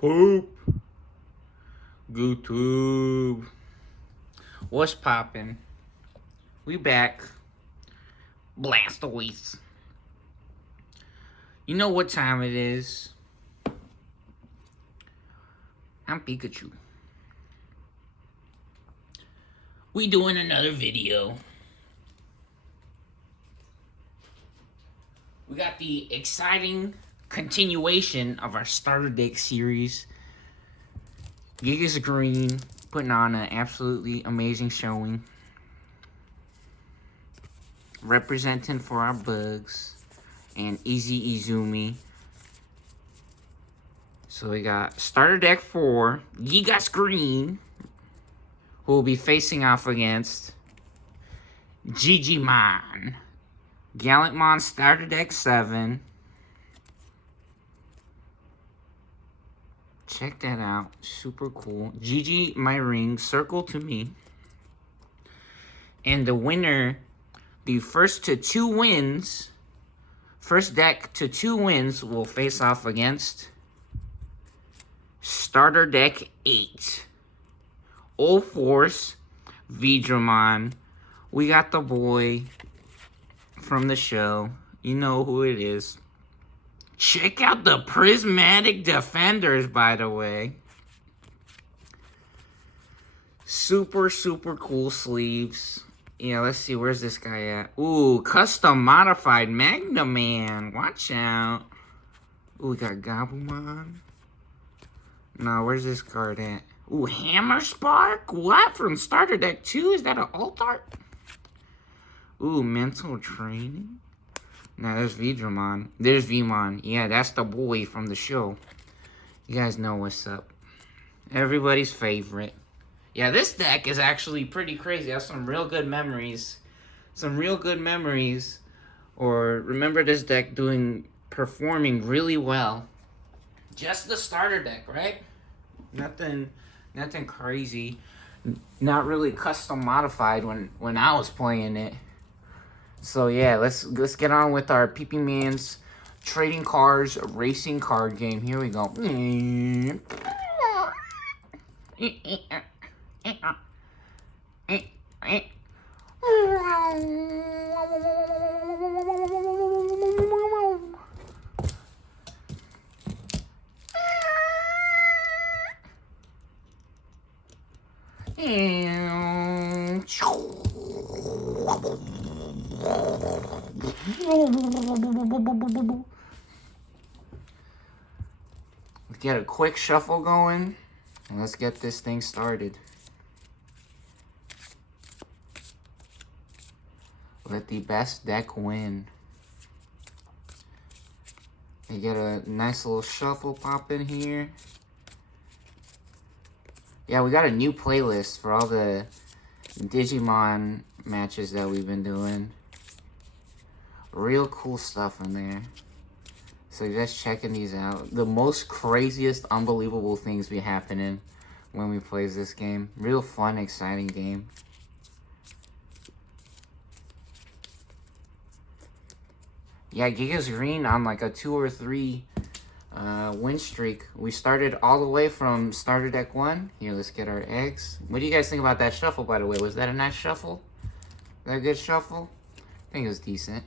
Poop. YouTube. What's poppin'? We back. Blastoise. You know what time it is? I'm Pikachu. We doing another video. We got the exciting continuation of our starter deck series. Gigas Green putting on an absolutely amazing showing. Representing for our bugs. And Easy Izumi. So we got starter deck 4, Gigas Green, who will be facing off against Gallantmon. Gallantmon starter deck 7. Check that out. Super cool. GG my ring. Circle to me. And the winner, the first deck to 2 wins will face off against starter deck 8. Old Force, Vidramon. We got the boy from the show. You know who it is. Check out the prismatic defenders, by the way. Super cool sleeves. Yeah, let's see. Where's this guy at? Ooh, custom modified Man. Watch out. Ooh, we got Gabumon. No, where's this card at? Ooh, Hammer Spark? What? From starter deck 2? Is that an alt art? Ooh, mental training? Nah, there's Vidramon. There's Vmon. Yeah, that's the boy from the show. You guys know what's up. Everybody's favorite. Yeah, this deck is actually pretty crazy. I have some real good memories. Or remember this deck performing really well. Just the starter deck, right? Nothing crazy. Not really custom modified when I was playing it. So yeah, let's get on with our PP Man's trading cards racing card game. Here we go. Let's get a quick shuffle going, and let's get this thing started. Let the best deck win. You get a nice little shuffle pop in here. Yeah, we got a new playlist for all the Digimon matches that we've been doing. Real cool stuff in there. So just checking these out. The most craziest, unbelievable things be happening when we play this game. Real fun, exciting game. Yeah, Gigas Green on like a 2 or 3 win streak. We started all the way from starter deck 1. Here, let's get our eggs. What do you guys think about that shuffle, by the way? Was that a nice shuffle? That a good shuffle? I think it was decent.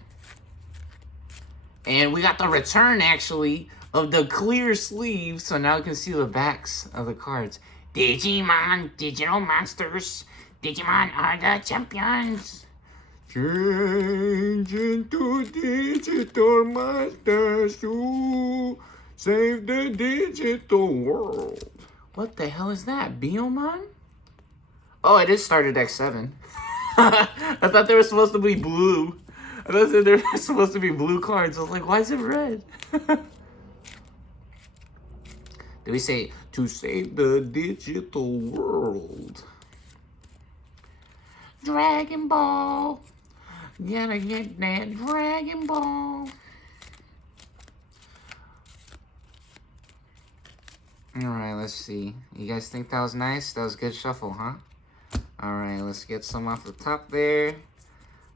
And we got the return, actually, of the clear sleeve. So now we can see the backs of the cards. Digimon, digital monsters. Digimon are the champions. Change into digital monsters to save the digital world. What the hell is that? Biomon? Oh, it is starter deck 7. I thought they were supposed to be blue. I thought they were supposed to be blue cards. I was like, why is it red? Did we say to save the digital world? Dragon Ball. Gotta get that Dragon Ball. Alright, let's see. You guys think that was nice? That was a good shuffle, huh? Alright, let's get some off the top there.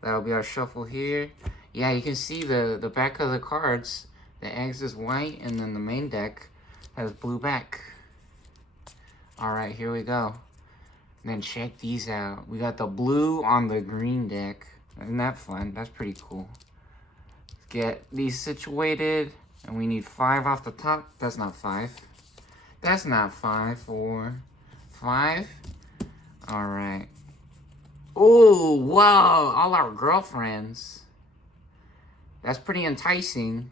That'll be our shuffle here. Yeah, you can see the back of the cards. The eggs is white, and then the main deck has blue back. Alright, here we go. And then check these out. We got the blue on the green deck. Isn't that fun? That's pretty cool. Let's get these situated. And we need 5 off the top. That's not 5. That's not 5. 4, 5. Alright. Oh, wow. All our girlfriends. That's pretty enticing.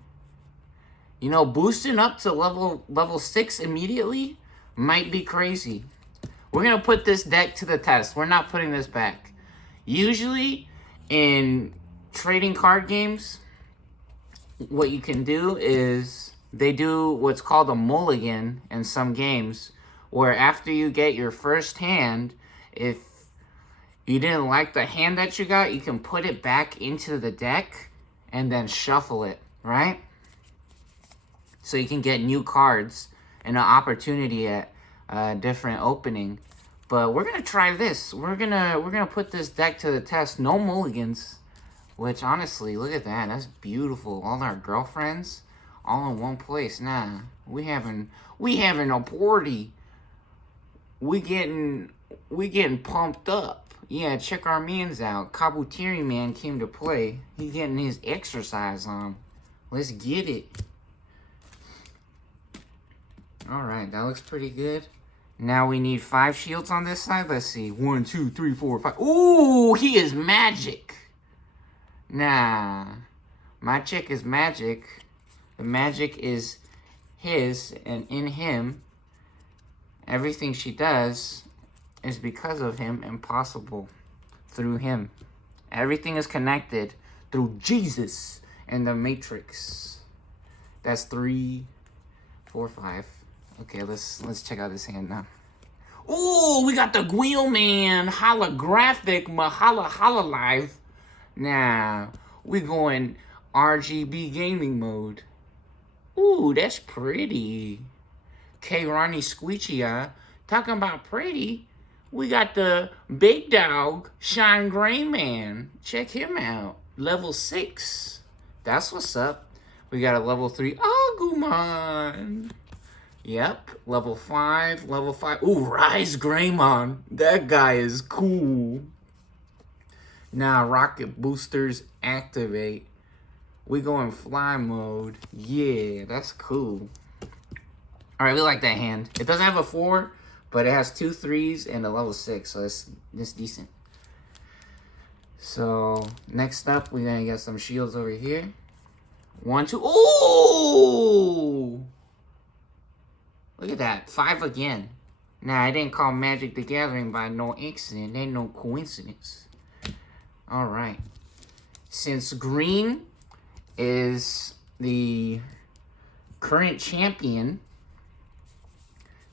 You know, boosting up to level 6 immediately might be crazy. We're going to put this deck to the test. We're not putting this back. Usually, in trading card games, what you can do is they do what's called a mulligan in some games, where after you get your first hand, if you didn't like the hand that you got, you can put it back into the deck and then shuffle it, right? So you can get new cards and an opportunity at a different opening. But we're gonna try this. We're gonna put this deck to the test. No mulligans. Which honestly, look at that. That's beautiful. All our girlfriends all in one place. Nah, we having a party. We getting pumped up. Yeah, check our mans out. Kabutiri man came to play. He's getting his exercise on. Let's get it. Alright, that looks pretty good. Now we need 5 shields on this side. Let's see. 1, 2, 3, 4, 5. Ooh, he is magic. Nah. My chick is magic. The magic is his, and in him, everything she does is because of him and possible through him. Everything is connected through Jesus and the Matrix. That's 3, 4, 5. Okay, let's check out this hand now. Ooh, we got the Wheelman holographic Mahala Hololive. Now, we going RGB gaming mode. Ooh, that's pretty. K. Ronnie Squeegee Eye. Talking about pretty. We got the big dog, Shine Gray Man. Check him out. Level 6. That's what's up. We got a level 3 Agumon. Yep, level 5, level 5. Ooh, Rise Greymon. That guy is cool. Now, rocket boosters activate. We go in fly mode. Yeah, that's cool. Alright, we like that hand. It doesn't have a 4, but it has 2 3s and a level 6, so it's decent. So, next up, we're going to get some shields over here. 1, 2. Ooh! Look at that. 5 again. Now, I didn't call Magic the Gathering by no accident. Ain't no coincidence. Alright. Since green is the current champion,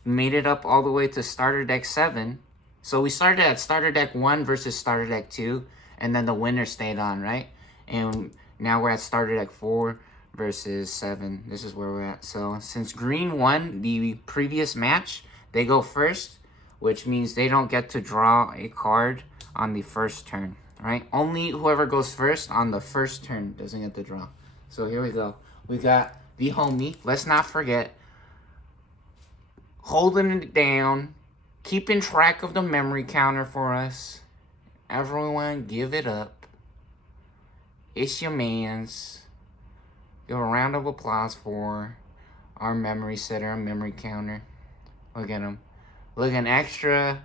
made it up all the way to starter deck 7. So we started at starter deck 1 versus starter deck 2. And then the winner stayed on, right? And now we're at starter deck 4 versus 7. This is where we're at. So since green won the previous match, they go first, which means they don't get to draw a card on the first turn, right? Only whoever goes first on the first turn doesn't get to draw. So here we go. We got the homie. Let's not forget. Holding it down. Keeping track of the memory counter for us. Everyone give it up. It's your mans. Give a round of applause for our memory setter, our memory counter. Look at him. Looking extra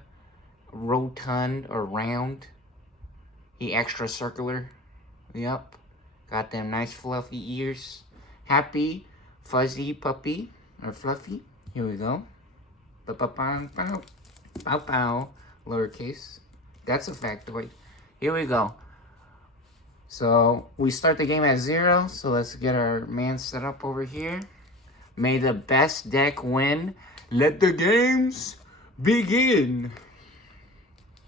rotund or round. He extra circular. Yep. Got them nice fluffy ears. Happy fuzzy puppy or fluffy. Here we go. Pow pow. Lowercase. That's a factoid. Here we go. So, we start the game at 0. So, let's get our man set up over here. May the best deck win. Let the games begin.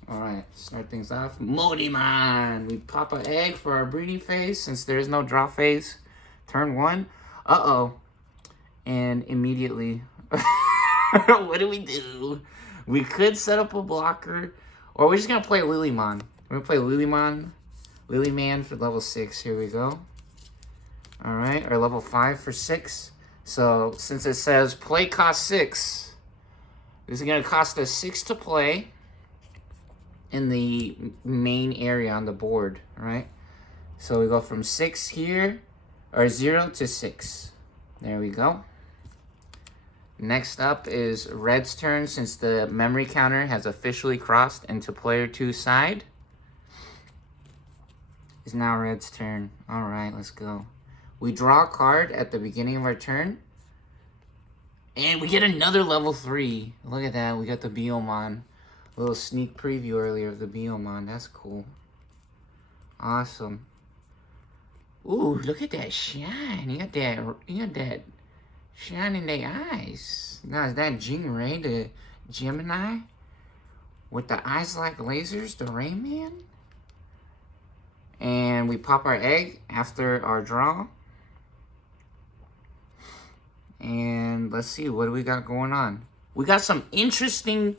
Alright, start things off. Modimon! We pop an egg for our breeding phase since there is no draw phase. Turn 1. Uh-oh. And immediately... what do we do? We could set up a blocker. Or we're just going to play Lilymon. We're going to play Lilyman for level 6. Here we go. Alright, or level 5 for 6. So since it says play cost 6, this is going to cost us 6 to play in the main area on the board, right? So we go from 6 here, or 0 to 6. There we go. Next up is Red's turn, since the memory counter has officially crossed into player 2's side. It's now Red's turn. Alright, let's go. We draw a card at the beginning of our turn. And we get another level 3. Look at that, we got the Wheelman. A little sneak preview earlier of the Wheelman. That's cool. Awesome. Ooh, look at that shine. You got that shine in their eyes. Now, is that Jean Ray, the Gemini? With the eyes like lasers, the Rayman? And we pop our egg after our draw. And let's see, what do we got going on? We got some interesting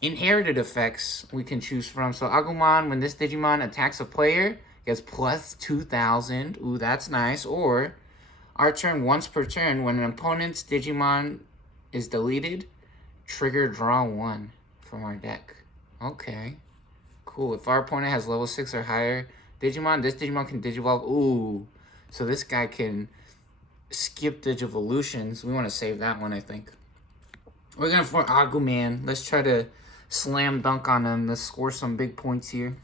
inherited effects we can choose from. So Agumon, when this Digimon attacks a player, gets plus 2,000. Ooh, that's nice. Or our turn once per turn, when an opponent's Digimon is deleted, trigger draw 1 from our deck. Okay. Cool. If our opponent has level 6 or higher Digimon, this Digimon can Digivolve. Ooh. So this guy can skip Digivolutions. We want to save that one, I think. We're going for Agumon. Let's try to slam dunk on him. Let's score some big points here.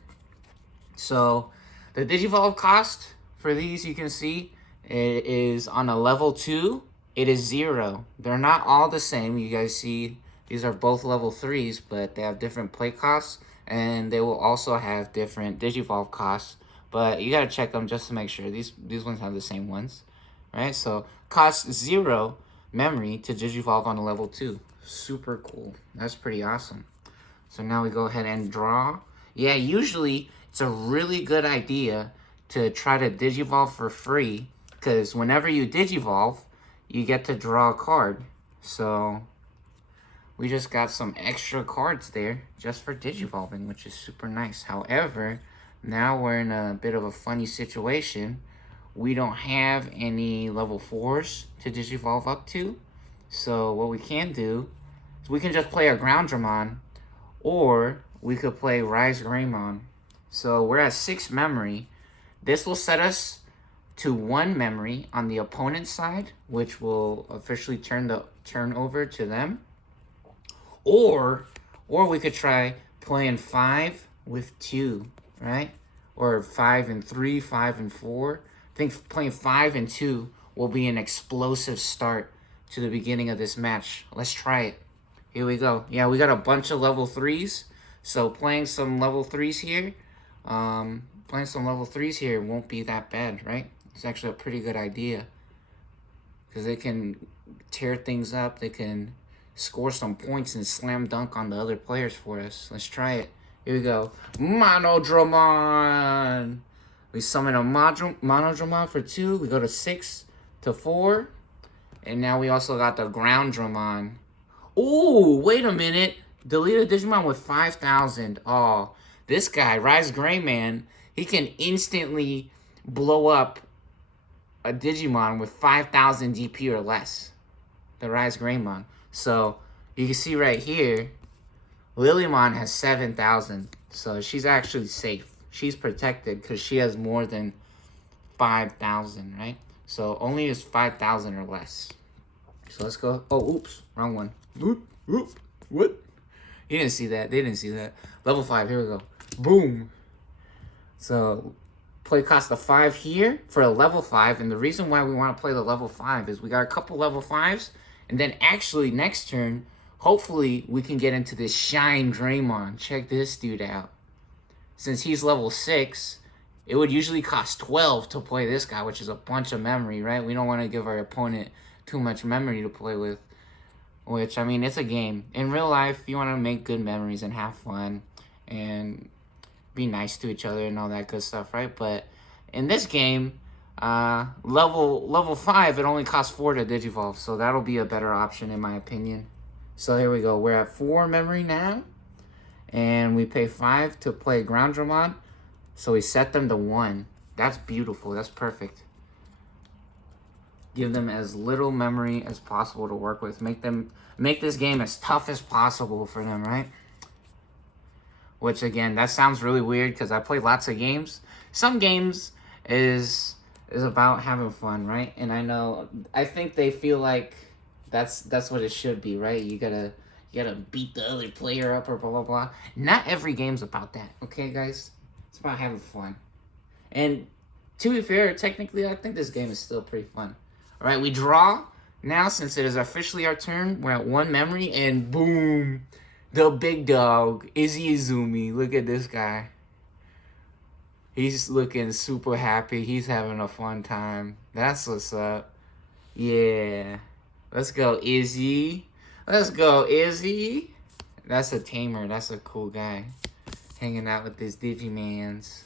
So the Digivolve cost for these, you can see, it is on a level 2. It is 0. They're not all the same. You guys see, these are both level 3s, but they have different play costs, and they will also have different Digivolve costs. But you gotta check them just to make sure. These ones have the same ones, right? So cost 0 memory to Digivolve on a level 2. Super cool. That's pretty awesome. So now we go ahead and draw. Yeah, usually it's a really good idea to try to Digivolve for free, because whenever you Digivolve, you get to draw a card. So we just got some extra cards there just for Digivolving, which is super nice. However, now we're in a bit of a funny situation. We don't have any level 4s to Digivolve up to. So what we can do is we can just play a Groundramon, or we could play Rise Greymon. So we're at 6 memory. This will set us to 1 memory on the opponent's side, which will officially turn the turn over to them. Or we could try playing 5 with 2, right? Or 5 and 3, 5 and 4. I think playing 5 and 2 will be an explosive start to the beginning of this match. Let's try it. Here we go. Yeah, we got a bunch of level 3s. So playing some level 3s here, won't be that bad, right? It's actually a pretty good idea, because they can tear things up. They can score some points and slam dunk on the other players for us. Let's try it. Here we go. Monodramon. We summon a Monodramon for 2. We go to 6 to 4. And now we also got the Groundramon. Ooh, wait a minute. Delete a Digimon with 5,000. Oh, this guy, Rise Greymon, he can instantly blow up a Digimon with 5,000 DP or less. The Rise Greymon. So you can see right here, Lilymon has 7,000. So she's actually safe. She's protected because she has more than 5,000, right? So only is 5,000 or less. So let's go. Oh, oops. Wrong one. Oop. What? You didn't see that. They didn't see that. Level 5. Here we go. Boom. So play cost of 5 here for a level 5. And the reason why we want to play the level 5 is we got a couple level 5s. And then actually next turn, hopefully we can get into this Shine Draymon. Check this dude out. Since he's level 6, it would usually cost 12 to play this guy, which is a bunch of memory, right? We don't want to give our opponent too much memory to play with. Which, I mean, it's a game. In real life, you want to make good memories and have fun and be nice to each other and all that good stuff, right? But in this game, level 5, it only costs 4 to Digivolve, so that'll be a better option in my opinion. So here we go. We're at 4 memory now, and we pay 5 to play Groundramon, so we set them to 1. That's beautiful. That's perfect. Give them as little memory as possible to work with. Make this game as tough as possible for them, right? Which again, that sounds really weird because I play lots of games. Some games is about having fun, right? And I think they feel like that's what it should be, right? You gotta beat the other player up or blah blah blah. Not every game's about that, okay, guys? It's about having fun. And to be fair, technically, I think this game is still pretty fun. All right, we draw now since it is officially our turn. We're at 1 memory, and boom, the big dog, Izzy Izumi. Look at this guy. He's looking super happy. He's having a fun time. That's what's up. Yeah. Let's go, Izzy. Let's go, Izzy. That's a tamer. That's a cool guy. Hanging out with his Digimans.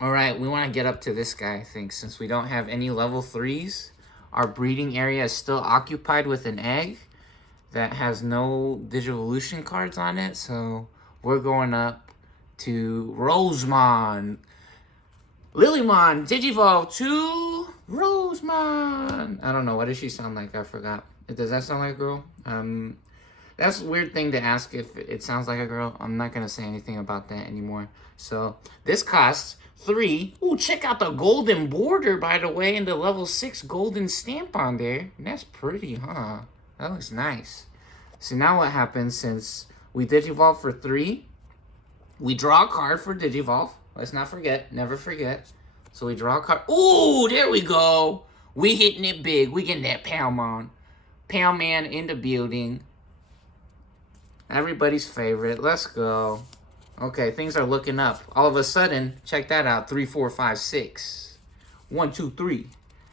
Alright, we want to get up to this guy, I think. Since we don't have any level 3s, our breeding area is still occupied with an egg that has no Digivolution cards on it. So we're going up to robesman. Lilymon, Digivolve to robesman. I don't know. What does she sound like? I forgot. Does that sound like a girl? That's a weird thing to ask if it sounds like a girl. I'm not going to say anything about that anymore. So this costs 3. Ooh, check out the golden border, by the way, and the level 6 golden stamp on there. That's pretty, huh? That looks nice. So now what happens since we Digivolve for 3? We draw a card for Digivolve. Let's not forget. Never forget. So we draw a card. Ooh, there we go. We hitting it big. We getting that Palmon. Palmon in the building. Everybody's favorite. Let's go. Okay, things are looking up. All of a sudden, check that out. 3, 4, 5, 6. 1, 2, 3.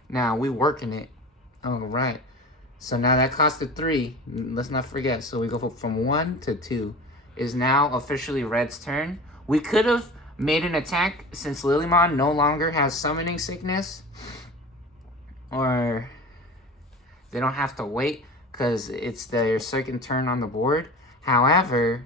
Now we working it. All right. So now that costed 3. Let's not forget. So we go from 1 to 2. Is now officially Red's turn. We could have made an attack since Lilymon no longer has summoning sickness. Or they don't have to wait because it's their second turn on the board. However,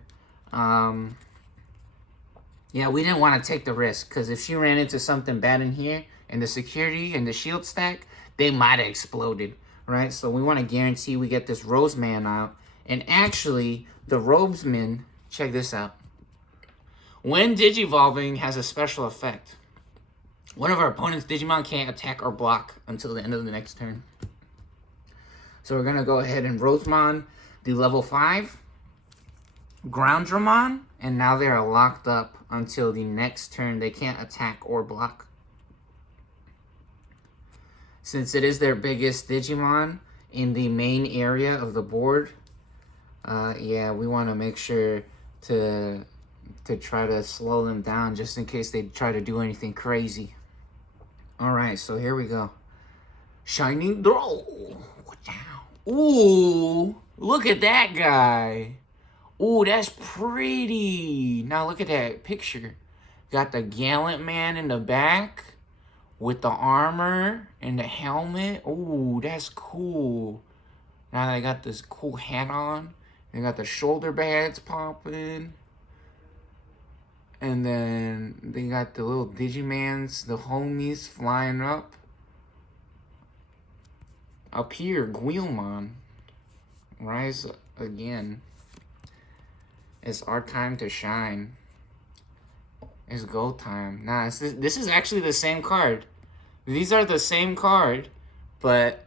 yeah, we didn't want to take the risk because if she ran into something bad in here and the security and the shield stack, they might have exploded, right? So we want to guarantee we get this robesman out. And actually, the robesman, check this out. When Digivolving has a special effect, one of our opponent's Digimon can't attack or block until the end of the next turn. So we're going to go ahead and robesman the level 5 Groundramon, and now they are locked up until the next turn. They can't attack or block. Since it is their biggest Digimon in the main area of the board, yeah, we want to make sure to try to slow them down just in case they try to do anything crazy. Alright, so here we go. Shining Throw. Ooh, look at that guy. Ooh, that's pretty. Now look at that picture. Got the gallantmon in the back with the armor and the helmet. Ooh, that's cool. Now they got this cool hat on. They got the shoulder pads popping. And then they got the little Digimans, the homies flying up. Up here, Wheelman. Rise again. It's our time to shine. It's go time. Nah, this is actually the same card. These are the same card, but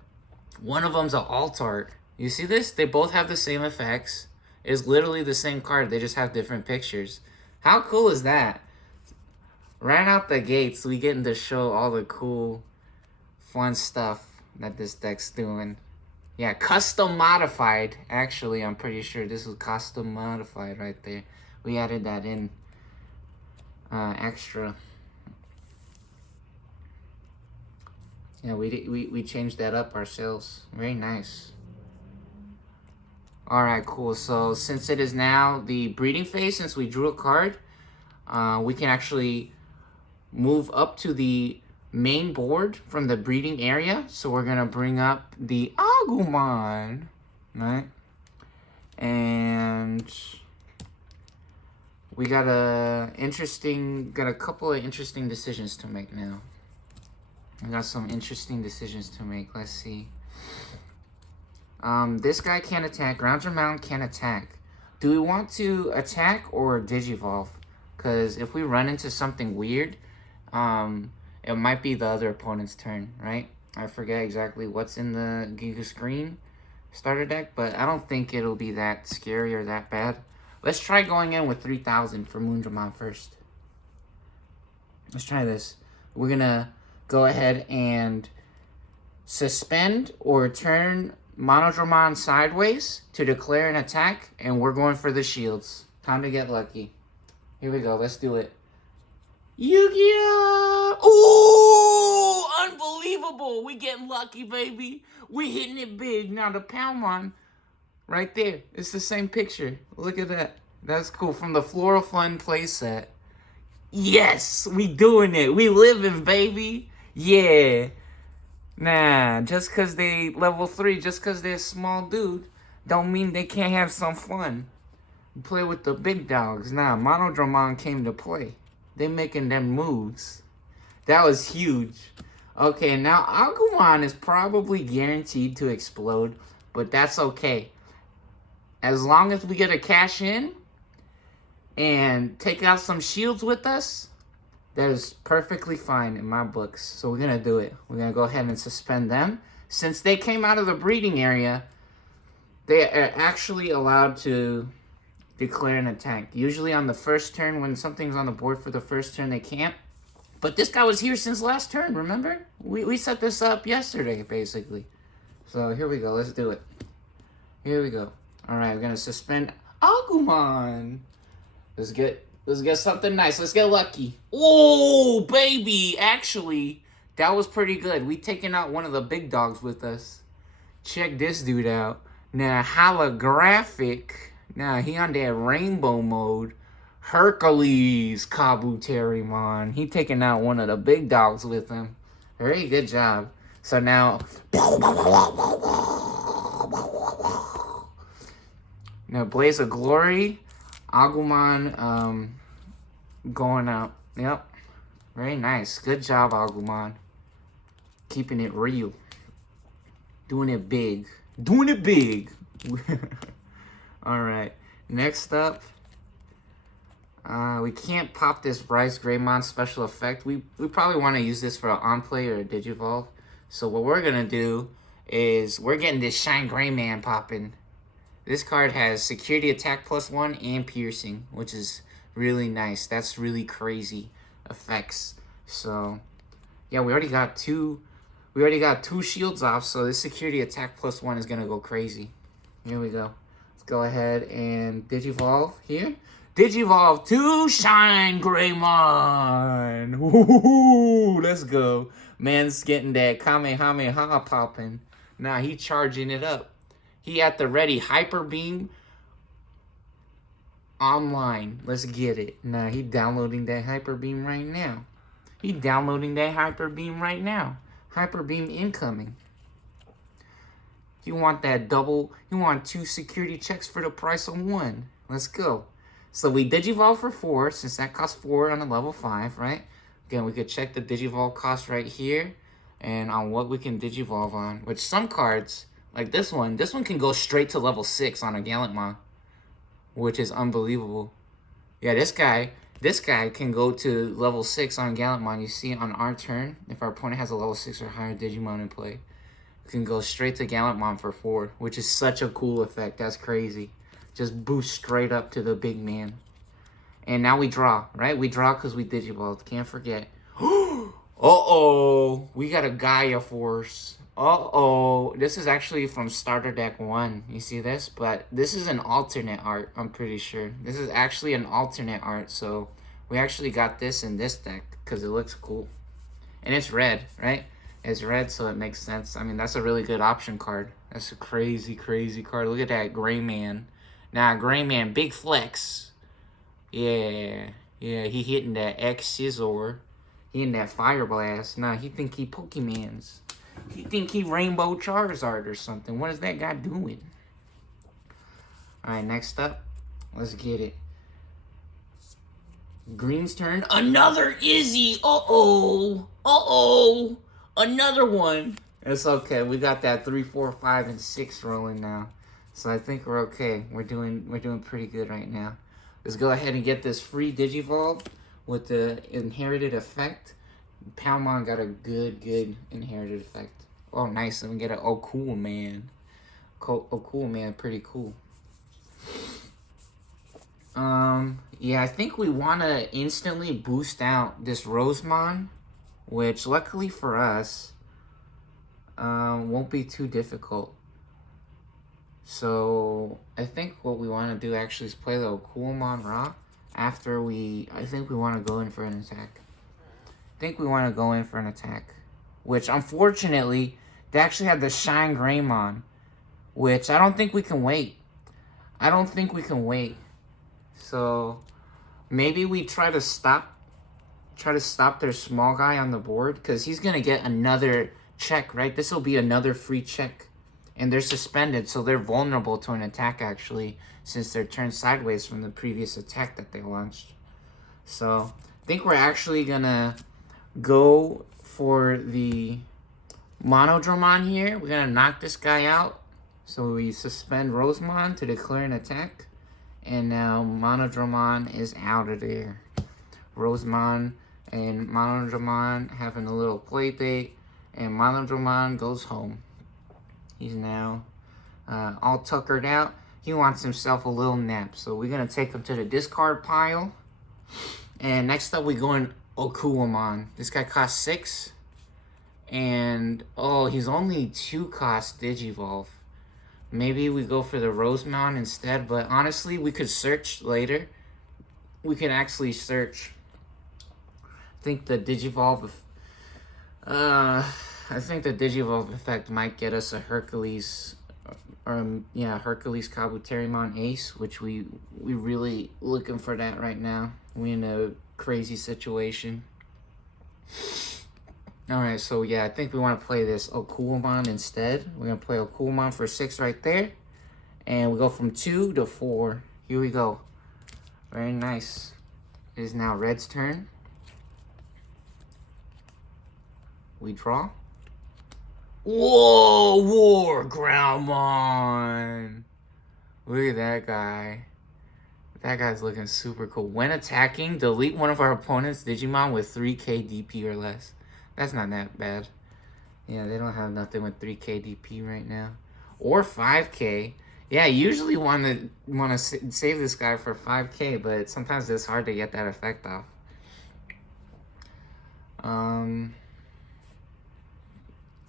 one of them's an alt art. You see this? They both have the same effects. It's literally the same card. They just have different pictures. How cool is that? Right out the gates, we getting to show all the cool, fun stuff that this deck's doing. Yeah, custom modified. Actually, I'm pretty sure this was custom modified right there. We added that in extra. Yeah, we changed that up ourselves. Very nice. Alright, cool. So since it is now the breeding phase, since we drew a card, we can actually move up to the main board from the breeding area. So we're going to bring up the Agumon, right? And we got a couple of interesting decisions to make now. We got some interesting decisions to make. Let's see. This guy can't attack. Grounds or mound can't attack. Do we want to attack or digivolve? Because if we run into something weird, it might be the other opponent's turn, right? I forget exactly what's in the Giga Screen starter deck, but I don't think it'll be that scary or that bad. Let's try going in with 3,000 for Moondramon first. Let's try this. We're going to go ahead and suspend or turn Monodramon sideways to declare an attack, and we're going for the shields. Time to get lucky. Here we go. Let's do it. Yu-Gi-Oh! Ooh! Unbelievable! We getting lucky, baby. We hitting it big. Now the Palmon, right there. It's the same picture. Look at that. That's cool. From the Floral Fun playset. Yes! We doing it. We living, baby. Yeah. Nah, just because they level 3, just because they're a small dude, don't mean they can't have some fun. Play with the big dogs. Nah, Monodramon came to play. They making them moves. That was huge. Okay, now Agumon is probably guaranteed to explode, but that's okay. As long as we get a cash in and take out some shields with us, that is perfectly fine in my books. So we're going to do it. We're going to go ahead and suspend them. Since they came out of the breeding area, they are actually allowed to declare an attack. Usually on the first turn, when something's on the board for the first turn, they can't. But this guy was here since last turn, remember? We set this up yesterday, basically. So here we go. Let's do it. Here we go. All right, we're going to suspend Agumon. Let's get something nice. Let's get lucky. Oh, baby. Actually, that was pretty good. We taking out one of the big dogs with us. Check this dude out. Now, holographic. Now, he on that rainbow mode. Hercules Kabuterimon. He taking out one of the big dogs with him. Very good job. So now... Now, Blaze of Glory. Agumon going out. Yep. Very nice. Good job, Agumon. Keeping it real. Doing it big. Doing it big. Alright. Next up. We can't pop this Bryce Greymon special effect. We probably want to use this for an on-play or a Digivolve. So what we're going to do is we're getting this Shine Greymon popping. This card has security attack +1 and piercing, which is really nice. That's really crazy effects. So, yeah, we already got two shields off, so this security attack +1 is gonna go crazy. Here we go. Let's go ahead and Digivolve here. Digivolve to Shine Greymon. Woohoo! Let's go. Man's getting that Kamehameha popping. Nah, he charging it up. He at the ready. Hyper Beam online. Let's get it. Nah, he downloading that Hyper Beam right now. He downloading that Hyper Beam right now. Hyper Beam incoming. You want that double? You want 2 security checks for the price of 1. Let's go. So we Digivolve for 4, since that costs 4 on a level 5, right? Again, we could check the Digivolve cost right here and on what we can Digivolve on. Which some cards, like this one can go straight to level 6 on a Gallantmon, which is unbelievable. Yeah, this guy can go to level 6 on Gallantmon. You see on our turn, if our opponent has a level 6 or higher Digimon in play, it can go straight to Gallantmon for 4, which is such a cool effect. That's crazy. Just boost straight up to the big man. And now we draw, right? We draw because we Digivolved. Can't forget. Uh-oh. We got a Gaia Force. Uh-oh. This is actually from Starter Deck 1. You see this? But this is an alternate art, I'm pretty sure. This is actually an alternate art. So we actually got this in this deck because it looks cool. And it's red, right? It's red, so it makes sense. I mean, that's a really good option card. That's a crazy, crazy card. Look at that Greymon. Now, Greymon, big flex. Yeah. Yeah, he hitting that X-Scissor. He hitting that Fire Blast. Nah, he think he Pokemans. He think he Rainbow Charizard or something. What is that guy doing? Alright, next up. Let's get it. Green's turn. Another Izzy. Uh-oh. Uh-oh. Another one. It's okay. We got that 3, 4, 5, and 6 rolling now. So I think we're okay. We're doing pretty good right now. Let's go ahead and get this free Digivolve with the inherited effect. Palmon got a good inherited effect. Oh, nice. Let me get a oh cool man. Oh cool man, pretty cool. Yeah, I think we want to instantly boost out this Rosemon, which luckily for us, won't be too difficult. So I think what we want to do actually is play the Wheelman Raw after I think we want to go in for an attack. Which unfortunately, they actually had the Shine Greymon, which I don't think we can wait. So maybe we try to stop their small guy on the board, because he's going to get another check, right? This will be another free check. And they're suspended, so they're vulnerable to an attack, actually, since they're turned sideways from the previous attack that they launched. So I think we're actually going to go for the Monodramon here. We're going to knock this guy out. So we suspend Rosemon to declare an attack. And now Monodramon is out of there. Rosemon and Monodramon having a little play date. And Monodramon goes home. He's now all tuckered out. He wants himself a little nap. So we're going to take him to the discard pile. And next up we go in Okuamon. This guy costs 6. And, oh, he's only 2 cost Digivolve. Maybe we go for the Rosemon instead. But honestly, we could search later. We could actually search. I think the Digivolve... I think the Digivolve effect might get us a Hercules, Hercules Kabuterimon Ace, which we really looking for that right now. We in a crazy situation. Alright, so yeah, I think we want to play this Okuamon instead. We're going to play Okuamon for 6 right there. And we go from 2 to 4. Here we go. Very nice. It is now Red's turn. We draw. Whoa, War Groundmon! Look at that guy. That guy's looking super cool. When attacking, delete one of our opponent's Digimon with 3k DP or less. That's not that bad. Yeah, they don't have nothing with 3k DP right now. Or 5k. Yeah, I usually want to save this guy for 5k, but sometimes it's hard to get that effect off.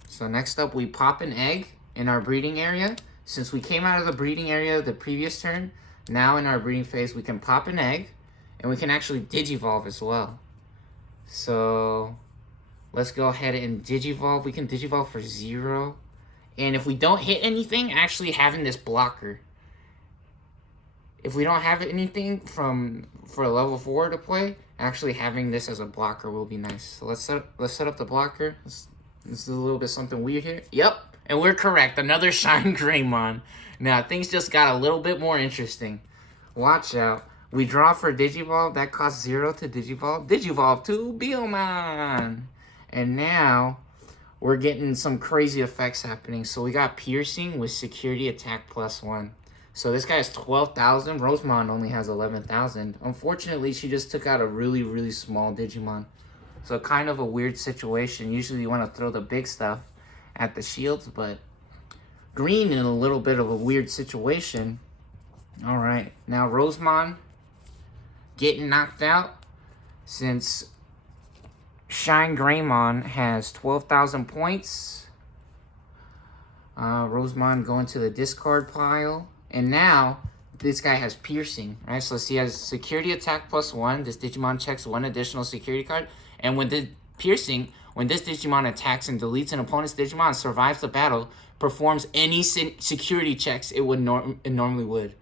So next up, we pop an egg in our breeding area. Since we came out of the breeding area the previous turn, now in our breeding phase, we can pop an egg, and we can actually Digivolve as well. So let's go ahead and Digivolve. We can Digivolve for 0. And if we don't hit anything, actually having this blocker. If we don't have anything for a level 4 to play, actually having this as a blocker will be nice. So let's set up the blocker. This is a little bit something weird here. Yep, and we're correct. Another Shine Greymon. Now, things just got a little bit more interesting. Watch out. We draw for Digivolve. That costs 0 to Digivolve. Digivolve to Wheelman. And now, we're getting some crazy effects happening. So we got Piercing with Security Attack +1. So this guy has 12,000. Rosemon only has 11,000. Unfortunately, she just took out a really small Digimon. So kind of a weird situation. Usually you want to throw the big stuff at the shields, but green in a little bit of a weird situation. All right, now Rosemon getting knocked out since Shine Greymon has 12,000 points. Rosemon going to the discard pile. And now this guy has Piercing, right? So he has Security Attack +1. This Digimon checks 1 additional security card. And when the Piercing, when this Digimon attacks and deletes an opponent's Digimon, survives the battle, performs any security checks it normally would.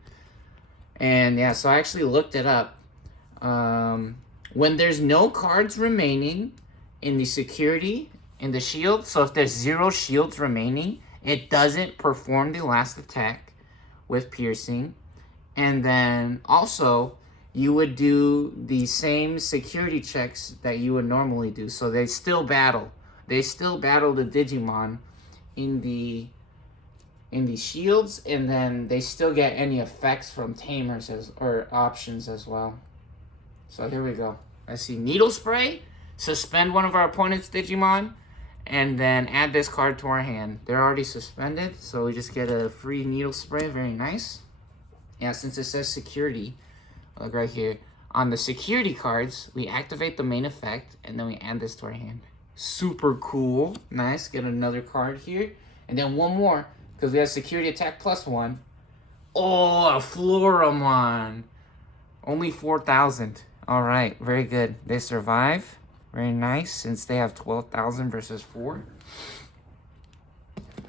And yeah, so I actually looked it up. When there's no cards remaining in the security, in the shield, so if there's 0 shields remaining, it doesn't perform the last attack with Piercing. And then also, you would do the same security checks that you would normally do. So they still battle. they still battle the Digimon in the shields, and then they still get any effects from tamers or options as well. So here we go. I see Needle Spray, suspend one of our opponent's Digimon, and then add this card to our hand. They're already suspended, so we just get a free Needle Spray. Very nice. Yeah, since it says security, like right here, on the security cards, we activate the main effect, and then we add this to our hand. Super cool. Nice. Get another card here. And then one more, because we have security attack +1. Oh, a Floramon. Only 4,000. All right, very good. They survive. Very nice, since they have 12,000 versus 4.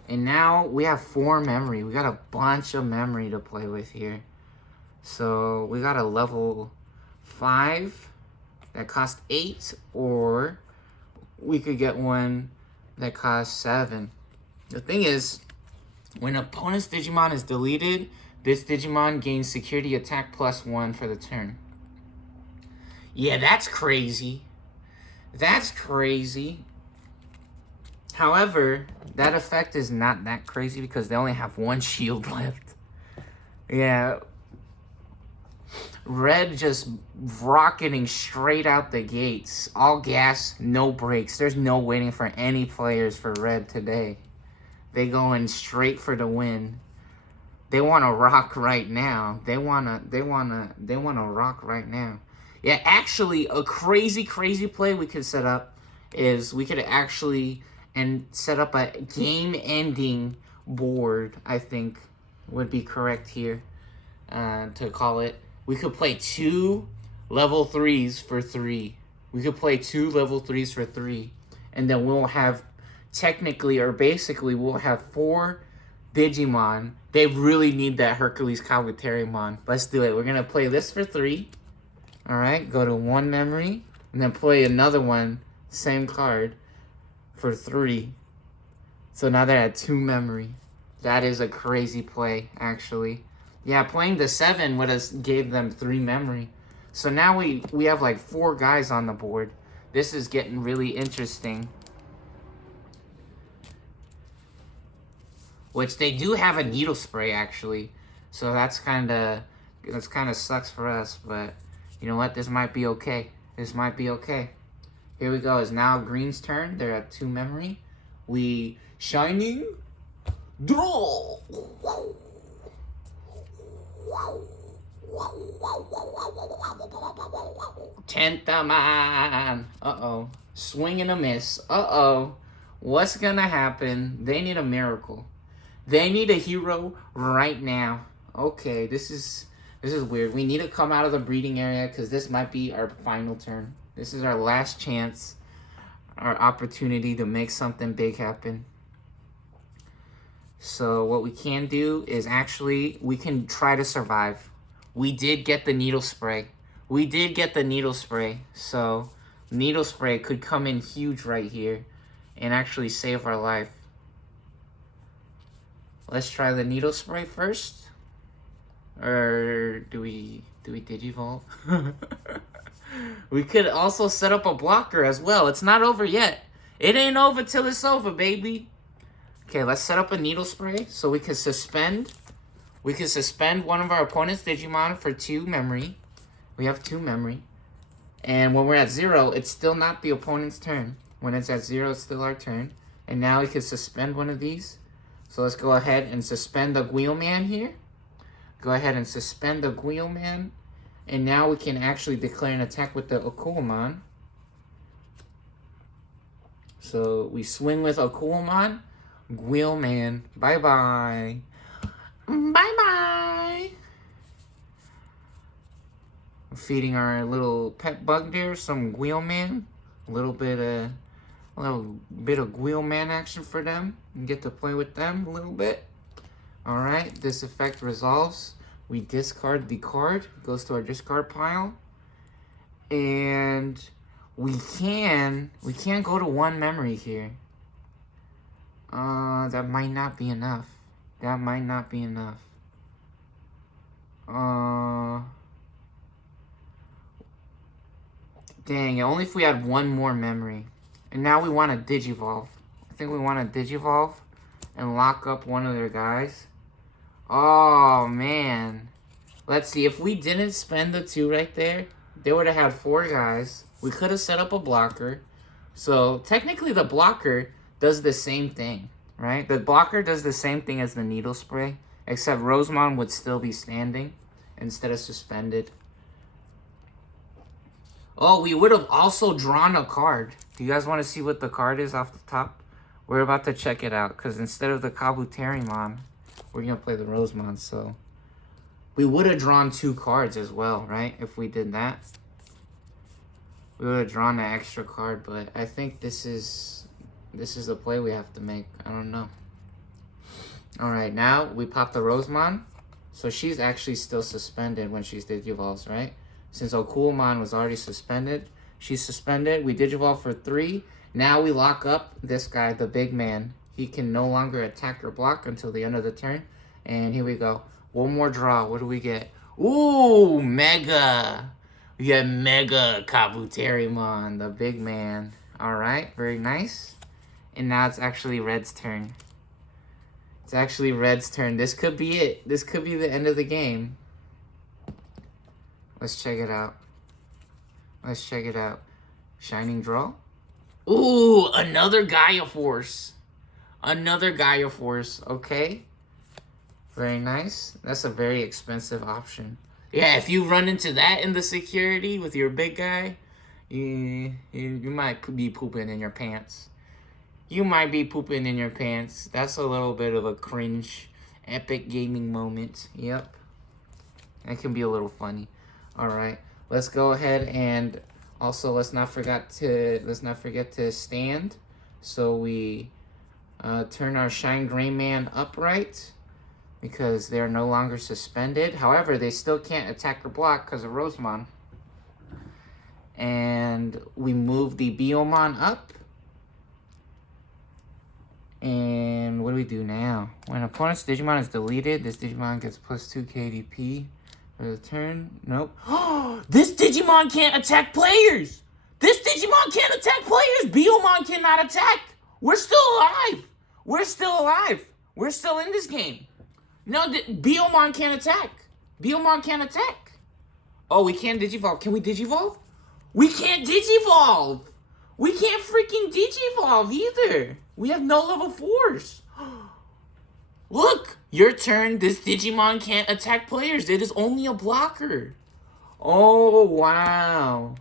And now we have 4 memory. We got a bunch of memory to play with here. So we got a level 5 that costs 8, or we could get one that costs 7. The thing is, when opponent's Digimon is deleted, this Digimon gains security attack +1 for the turn. Yeah, that's crazy. That's crazy. However, that effect is not that crazy because they only have 1 shield left. Yeah. Red just rocketing straight out the gates. All gas, no brakes. There's no waiting for any players for Red today. They going straight for the win. They want to rock right now. They wanna rock right now. Yeah, actually, a crazy play we could set up is we could actually set up a game-ending board, I think would be correct here to call it. We could play 2 level 3s for 3. We could play 2 level 3s for 3. And then we'll have, technically, or basically, we'll have 4 Digimon. They really need that Hercules Kabuterimon. Let's do it. We're going to play this for 3. Alright, go to 1 memory. And then play another one, same card, for 3. So now they're at 2 memory. That is a crazy play, actually. Yeah, playing the 7 would have gave them 3 memory. So now we have like 4 guys on the board. This is getting really interesting. Which they do have a Needle Spray, actually. So that's kind of sucks for us, but you know what? This might be okay. This might be okay. Here we go. It's now Green's turn. They're at 2 memory. We Shining Draw. Tentaman. Uh-oh. Swing and a miss. Uh-oh. What's gonna happen? They need a miracle. They need a hero right now. Okay, this is weird. We need to come out of the breeding area because this might be our final turn. This is our last chance, our opportunity to make something big happen. So what we can do is actually, we can try to survive. We did get the Needle Spray. We did get the Needle Spray. So Needle Spray could come in huge right here and actually save our life. Let's try the Needle Spray first. Or do we Digivolve? We could also set up a blocker as well. It's not over yet. It ain't over till it's over, baby. Okay, let's set up a Needle Spray so we can suspend. We can suspend one of our opponent's Digimon for 2 memory. We have 2 memory. And when we're at 0, it's still not the opponent's turn. When it's at 0, it's still our turn. And now we can suspend one of these. So let's go ahead and suspend the Wheelman here. Go ahead and suspend the Wheelman. And now we can actually declare an attack with the Akuamon. So we swing with Akuamon. Wheelman. Bye-bye. Bye-bye. Feeding our little pet bug there some Wheelman. A little bit of Wheelman action for them. And get to play with them a little bit. Alright, this effect resolves. We discard the card. It goes to our discard pile. And we can go to 1 memory here. That might not be enough. That might not be enough. Dang, only if we had 1 more memory. And now we want to Digivolve. I think we want to Digivolve and lock up one of their guys. Oh, man. Let's see. If we didn't spend the 2 right there, they would have had 4 guys. We could have set up a blocker. So, technically, the blocker does the same thing, right? The blocker does the same thing as the needle spray, except robesman would still be standing instead of suspended. Oh, we would have also drawn a card. Do you guys want to see what the card is off the top? We're about to check it out, because instead of the Kabuterimon, we're going to play the robesman, so... We would have drawn 2 cards as well, right? If we did that. We would have drawn an extra card, but I think this is the play we have to make. I don't know. Alright, now we pop the robesman. So she's actually still suspended when she's Digivolves, right? Since Wheelman was already suspended, she's suspended. We Digivolve for 3. Now we lock up this guy, the big man. He can no longer attack or block until the end of the turn. And here we go. One more draw. What do we get? Ooh, Mega. We got Mega Kabuterimon, the big man. Alright, very nice. And now it's actually Red's turn. It's actually Red's turn. This could be it. This could be the end of the game. Let's check it out. Let's check it out. Shining Draw. Ooh, another Gaia Force. Another Gaia Force. Okay. Very nice. That's a very expensive option. Yeah, if you run into that in the security with your big guy, you might be pooping in your pants. You might be pooping in your pants. That's a little bit of a cringe, epic gaming moment. Yep. That can be a little funny. All right. Let's go ahead and also let's not forget to stand. So we turn our Shine Gray Man upright, because they're no longer suspended. However, they still can't attack or block because of robesman. And we move the Biomon up. And what do we do now? When an opponent's Digimon is deleted, this Digimon gets +2 KDP for the turn. Nope. This Digimon can't attack players! This Digimon can't attack players! Biomon cannot attack! We're still alive! We're still alive! We're still in this game. No, Biomon can't attack. Biomon can't attack. Oh, we can't Digivolve. Can we Digivolve? We can't Digivolve. We can't freaking Digivolve either. We have no level 4s. Look, your turn. This Digimon can't attack players. It is only a blocker. Oh, wow.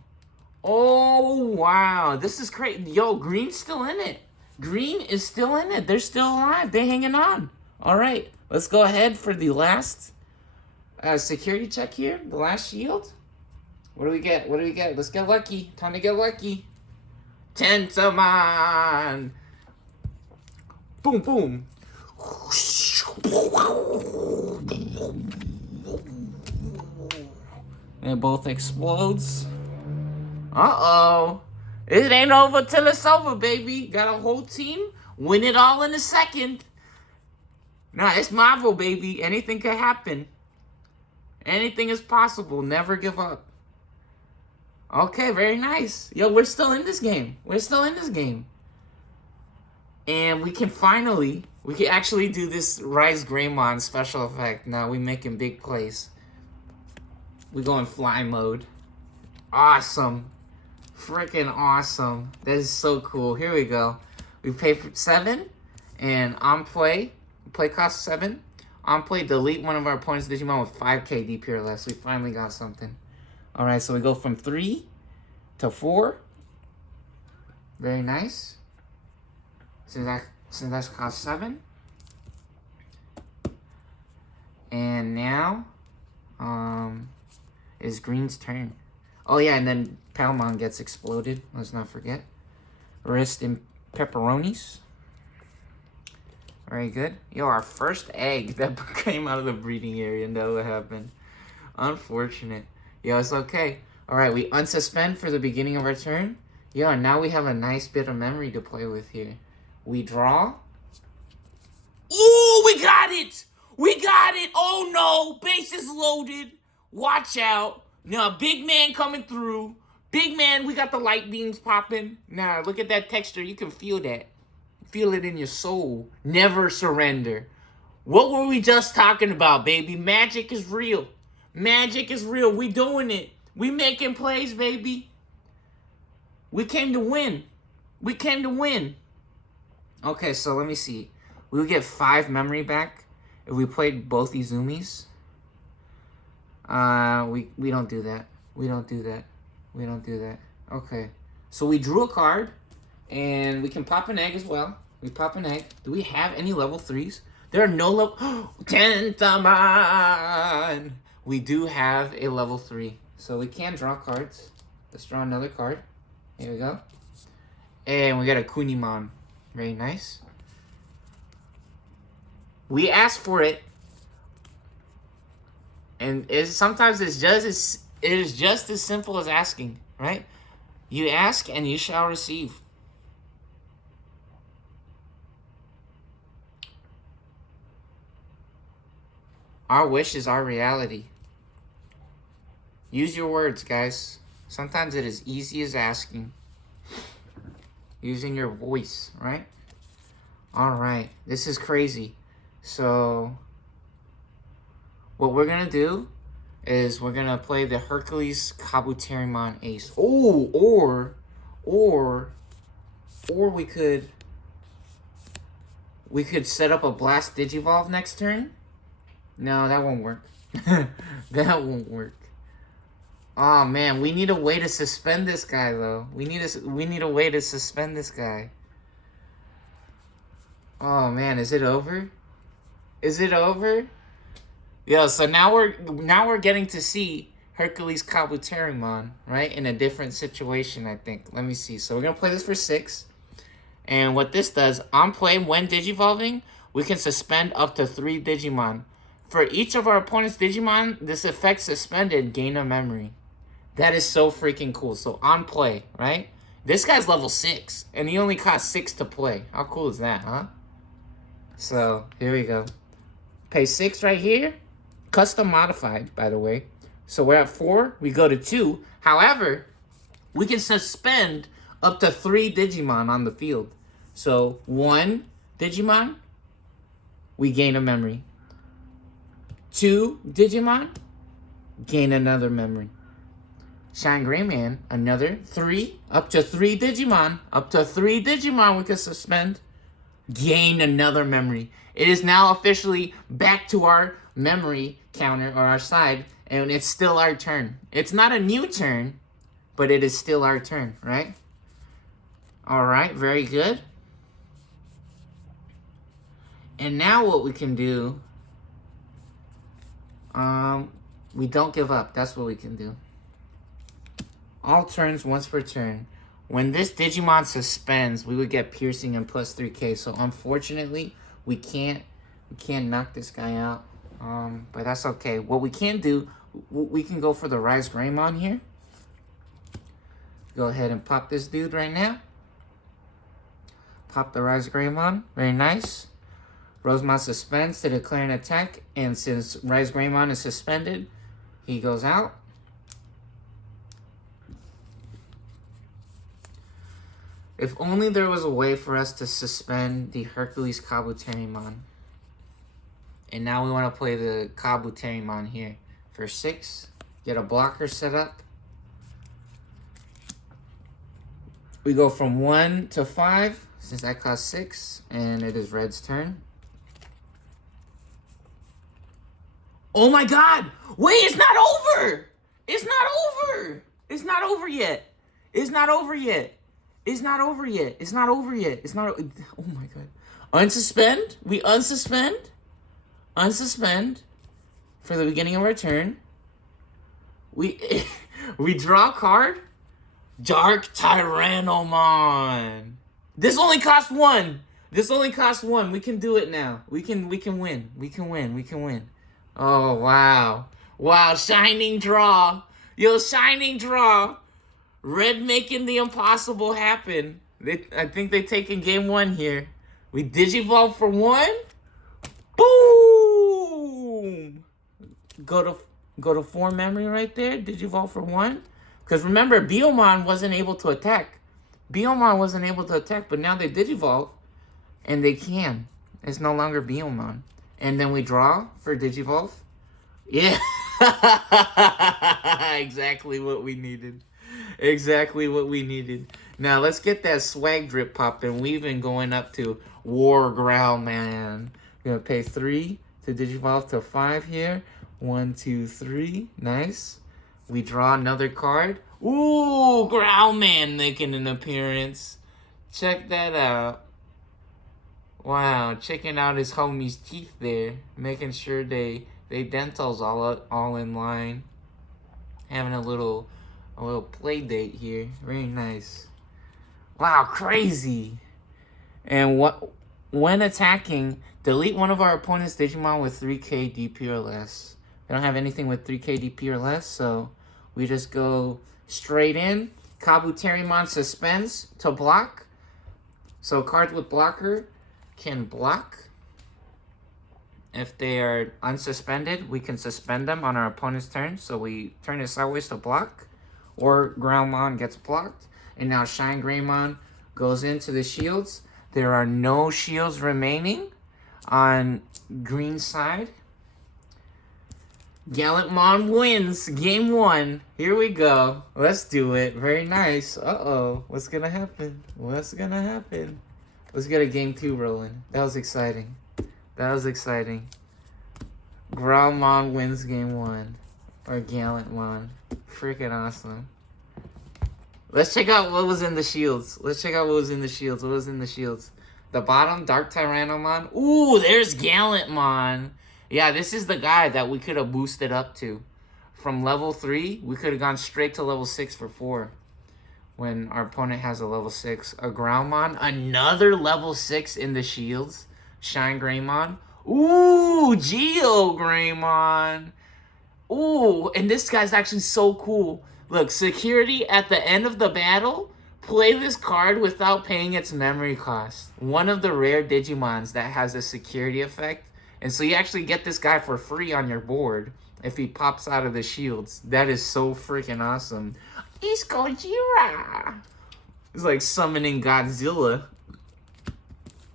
Oh, wow. This is crazy. Yo, Green's still in it. Green is still in it. They're still alive. They're hanging on. All right. Let's go ahead for the last security check here. The last shield. What do we get? What do we get? Let's get lucky. Time to get lucky. Tentamon. Boom, boom. And it both explodes. Uh-oh. It ain't over till it's over, baby. Got a whole team. Win it all in a second. Nah, it's Marvel, baby. Anything could happen. Anything is possible. Never give up. Okay, very nice. Yo, we're still in this game. We're still in this game. And we can actually do this Rise Greymon special effect. Now we making big plays. We go in fly mode. Awesome. Freaking awesome. That is so cool. Here we go. We pay for 7. And on play cost 7. On play, delete one of our opponent's Digimon with 5k DP or less. We finally got something. Alright, so we go from 3 to 4. Very nice. So that's cost 7. And now is Green's turn. Oh yeah, and then Palmon gets exploded. Let's not forget. Wrist and pepperonis. Very good. Yo, our first egg that came out of the breeding area. No, what happened? Unfortunate. Yo, it's okay. Alright, we unsuspend for the beginning of our turn. Yo, and now we have a nice bit of memory to play with here. We draw. Ooh, we got it! We got it! Oh no! Base is loaded. Watch out. Now, big man coming through. Big man, we got the light beams popping. Nah, look at that texture. You can feel that. Feel it in your soul. Never surrender. What were we just talking about, baby? Magic is real. Magic is real. We doing it. We making plays, baby. We came to win. We came to win. Okay, so let me see. We would get 5 memory back if we played both Izumis. We don't do that. We don't do that. We don't do that. Okay. So we drew a card, and we can pop an egg as well. We pop an egg. Do we have any level 3s? There are no level... Tentamon! We do have a level 3. So we can draw cards. Let's draw another card. Here we go. And we got a Kunimon. Very nice. We asked for it. And sometimes it is just as simple as asking, right? You ask and you shall receive. Our wish is our reality. Use your words, guys. Sometimes it is easy as asking. Using your voice, right? Alright, this is crazy. So, what we're going to do is we're going to play the Hercules Kabuterimon Ace. Oh, or we could set up a Blast Digivolve next turn. No, that won't work. That won't work. Oh man, we need a way to suspend this guy though. We need a way to suspend this guy. Oh man, is it over? Is it over? Yeah, so now we're getting to see Hercules Kabuterimon, right? In a different situation, I think. Let me see. So we're gonna play this for 6. And what this does, on play when Digivolving, we can suspend up to 3 Digimon. For each of our opponent's Digimon, this effect suspended gain a memory. That is so freaking cool. So on play, right? This guy's level 6, and he only costs 6 to play. How cool is that, huh? So here we go. Pay 6 right here. Custom modified, by the way. So we're at 4. We go to 2. However, we can suspend up to 3 Digimon on the field. So 1 Digimon, we gain a memory. 2 Digimon, gain another memory. Shine Gray Man, another 3, up to 3 Digimon. Up to 3 Digimon we can suspend. Gain another memory. It is now officially back to our memory counter, or our side, and it's still our turn. It's not a new turn, but it is still our turn, right? Alright, very good. And now what we can do, we don't give up. That's what we can do. All turns once per turn. When this Digimon suspends, we would get piercing and plus 3k. So unfortunately, we can't knock this guy out. But that's okay. What we can do, we can go for the Rise Greymon here. Go ahead and pop this dude right now. Pop the Rise Greymon. Very nice. Rosemon suspends to declare an attack. And since Rise Greymon is suspended, he goes out. If only there was a way for us to suspend the Hercules Kabuterimon. And now we want to play the Kabuterimon here. For 6, get a blocker set up. We go from 1 to 5, since that costs 6, and it is Red's turn. Oh my god! Wait, it's not over! It's not over! It's not over yet. It's not over yet. It's not over yet. It's not over yet. It's not... Oh my god. Unsuspend. We unsuspend. Unsuspend. For the beginning of our turn. We draw a card. Dark Tyrannomon. This only costs 1. This only costs 1. We can do it now. We can win. We can win. We can win. Oh, wow. Wow, shining draw. Yo, shining draw. Red making the impossible happen. I think they taking game 1 here. We Digivolve for 1. Boom! Go to 4 memory right there. Digivolve for 1. Because remember, Biomon wasn't able to attack. Biomon wasn't able to attack, but now they Digivolve. And they can. It's no longer Biomon. And then we draw for Digivolve. Yeah. Exactly what we needed. Exactly what we needed. Now, let's get that swag drip popping. We've been going up to War Growlman. We're going to pay 3 to Digivolve to 5 here. 1, 2, 3. Nice. We draw another card. Ooh, Growlman making an appearance. Check that out. Wow, checking out his homie's teeth there. Making sure they dentals all in line. Having a little play date here. Very nice. Wow, crazy. And when attacking, delete one of our opponent's Digimon with 3k DP or less. We don't have anything with 3k DP or less, so we just go straight in. Kabuterimon suspends to block. So cards with blocker can block. If they are unsuspended, we can suspend them on our opponent's turn. So we turn it sideways to block. Or Groundmon gets blocked. And now Shine Greymon goes into the shields. There are no shields remaining on green side. Gallantmon wins game 1. Here we go. Let's do it. Very nice. Uh-oh. What's gonna happen? What's gonna happen? Let's get a game 2 rolling. That was exciting. That was exciting. Growlmon wins game 1. Or Gallantmon. Freaking awesome. Let's check out what was in the shields. What was in the shields? The bottom, Dark Tyrannomon. Ooh, there's Gallantmon. Yeah, this is the guy that we could have boosted up to. From level 3, we could have gone straight to level 6 for 4. When our opponent has a level 6. A Groundmon. Another level 6 in the shields. Shine Greymon. Ooh, Geo Greymon. Ooh, and this guy's actually so cool. Look, security at the end of the battle. Play this card without paying its memory cost. One of the rare Digimons that has a security effect. And so you actually get this guy for free on your board if he pops out of the shields. That is so freaking awesome. It's Gojira. It's like summoning Godzilla.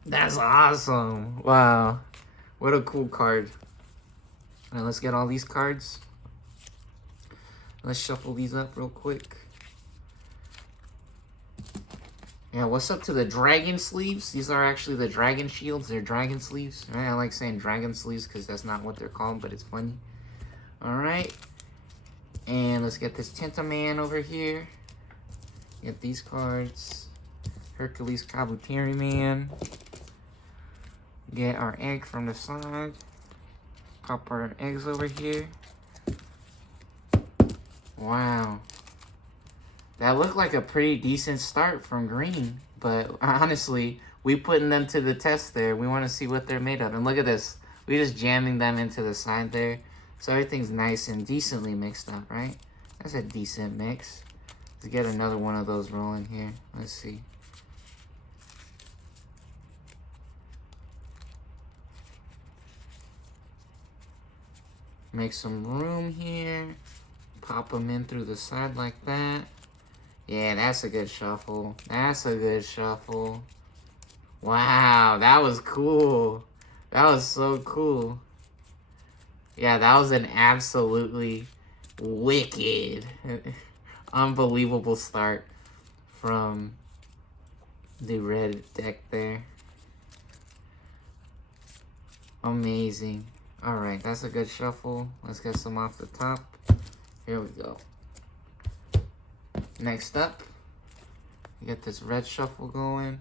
That's awesome. Wow. What a cool card. All right, let's get all these cards. Let's shuffle these up real quick. Yeah, what's up to the dragon sleeves? These are actually the dragon shields. They're dragon sleeves. Right? I like saying dragon sleeves because that's not what they're called, but it's funny. Alright. And let's get this Tentaman over here. Get these cards. Hercules Kabuterimon. Get our egg from the side. Pop our eggs over here. Wow. That looked like a pretty decent start from green. But honestly, we putting them to the test there. We want to see what they're made of. And look at this. We just jamming them into the side there. So everything's nice and decently mixed up, right? That's a decent mix. Let's get another one of those rolling here. Let's see. Make some room here. Pop them in through the side like that. Yeah, that's a good shuffle. That's a good shuffle. Wow, that was cool. That was so cool. Yeah, that was an absolutely wicked, unbelievable start from the red deck there. Amazing. Alright, that's a good shuffle. Let's get some off the top. Here we go. Next up, we get this red shuffle going.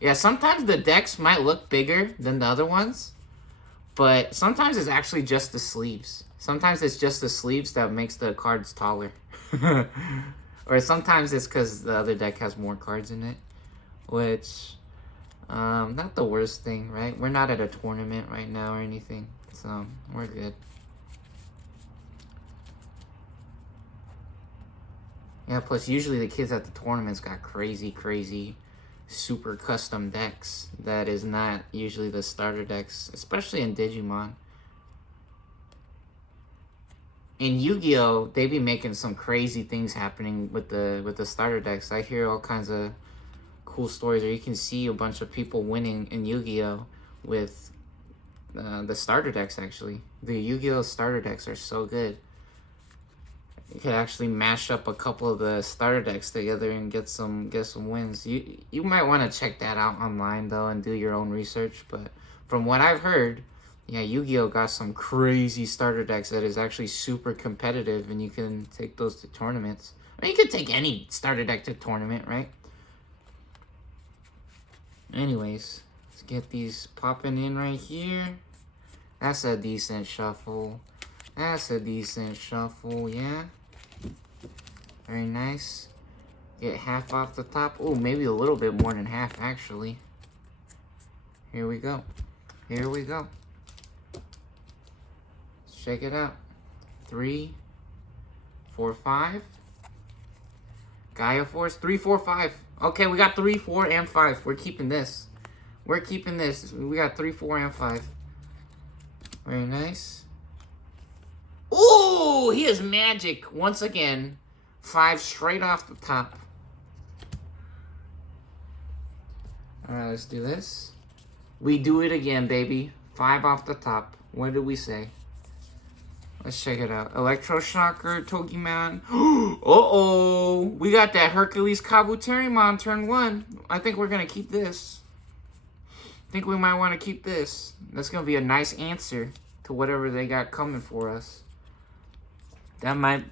Yeah, sometimes the decks might look bigger than the other ones, but sometimes it's actually just the sleeves. Sometimes it's just the sleeves that makes the cards taller. Or sometimes it's because the other deck has more cards in it, which, not the worst thing, right? We're not at a tournament right now or anything, so we're good. Yeah, plus usually the kids at the tournaments got crazy, super custom decks. That is not usually the starter decks, especially in Digimon. in Yu-Gi-Oh, they be making some crazy things happening with the starter decks. I hear all kinds of cool stories, or you can see a bunch of people winning in Yu-Gi-Oh with the starter decks. Actually, the Yu-Gi-Oh starter decks are so good. You could actually mash up a couple of the starter decks together and get some wins. You might want to check that out online though and do your own research. But from what I've heard, yeah, Yu-Gi-Oh got some crazy starter decks that is actually super competitive, and you can take those to tournaments. I mean, you could take any starter deck to tournament, right? Anyways, let's get these popping in right here. That's a decent shuffle. That's a decent shuffle, yeah. Very nice. Get half off the top. Oh, maybe a little bit more than half, actually. Here we go. Here we go. Let's check it out. 3, 4, 5. Gaia Force. 3, 4, 5. Okay, we got 3, 4, and 5. We're keeping this. We're keeping this. We got 3, 4, and 5. Very nice. Ooh, he is magic once again. 5 straight off the top. Alright, let's do this. We do it again, baby. 5 off the top. What did we say? Let's check it out. Electroshocker, Togemon. Uh-oh. We got that Hercules Kabuterimon turn 1. I think we're going to keep this. I think we might want to keep this. That's going to be a nice answer to whatever they got coming for us. That might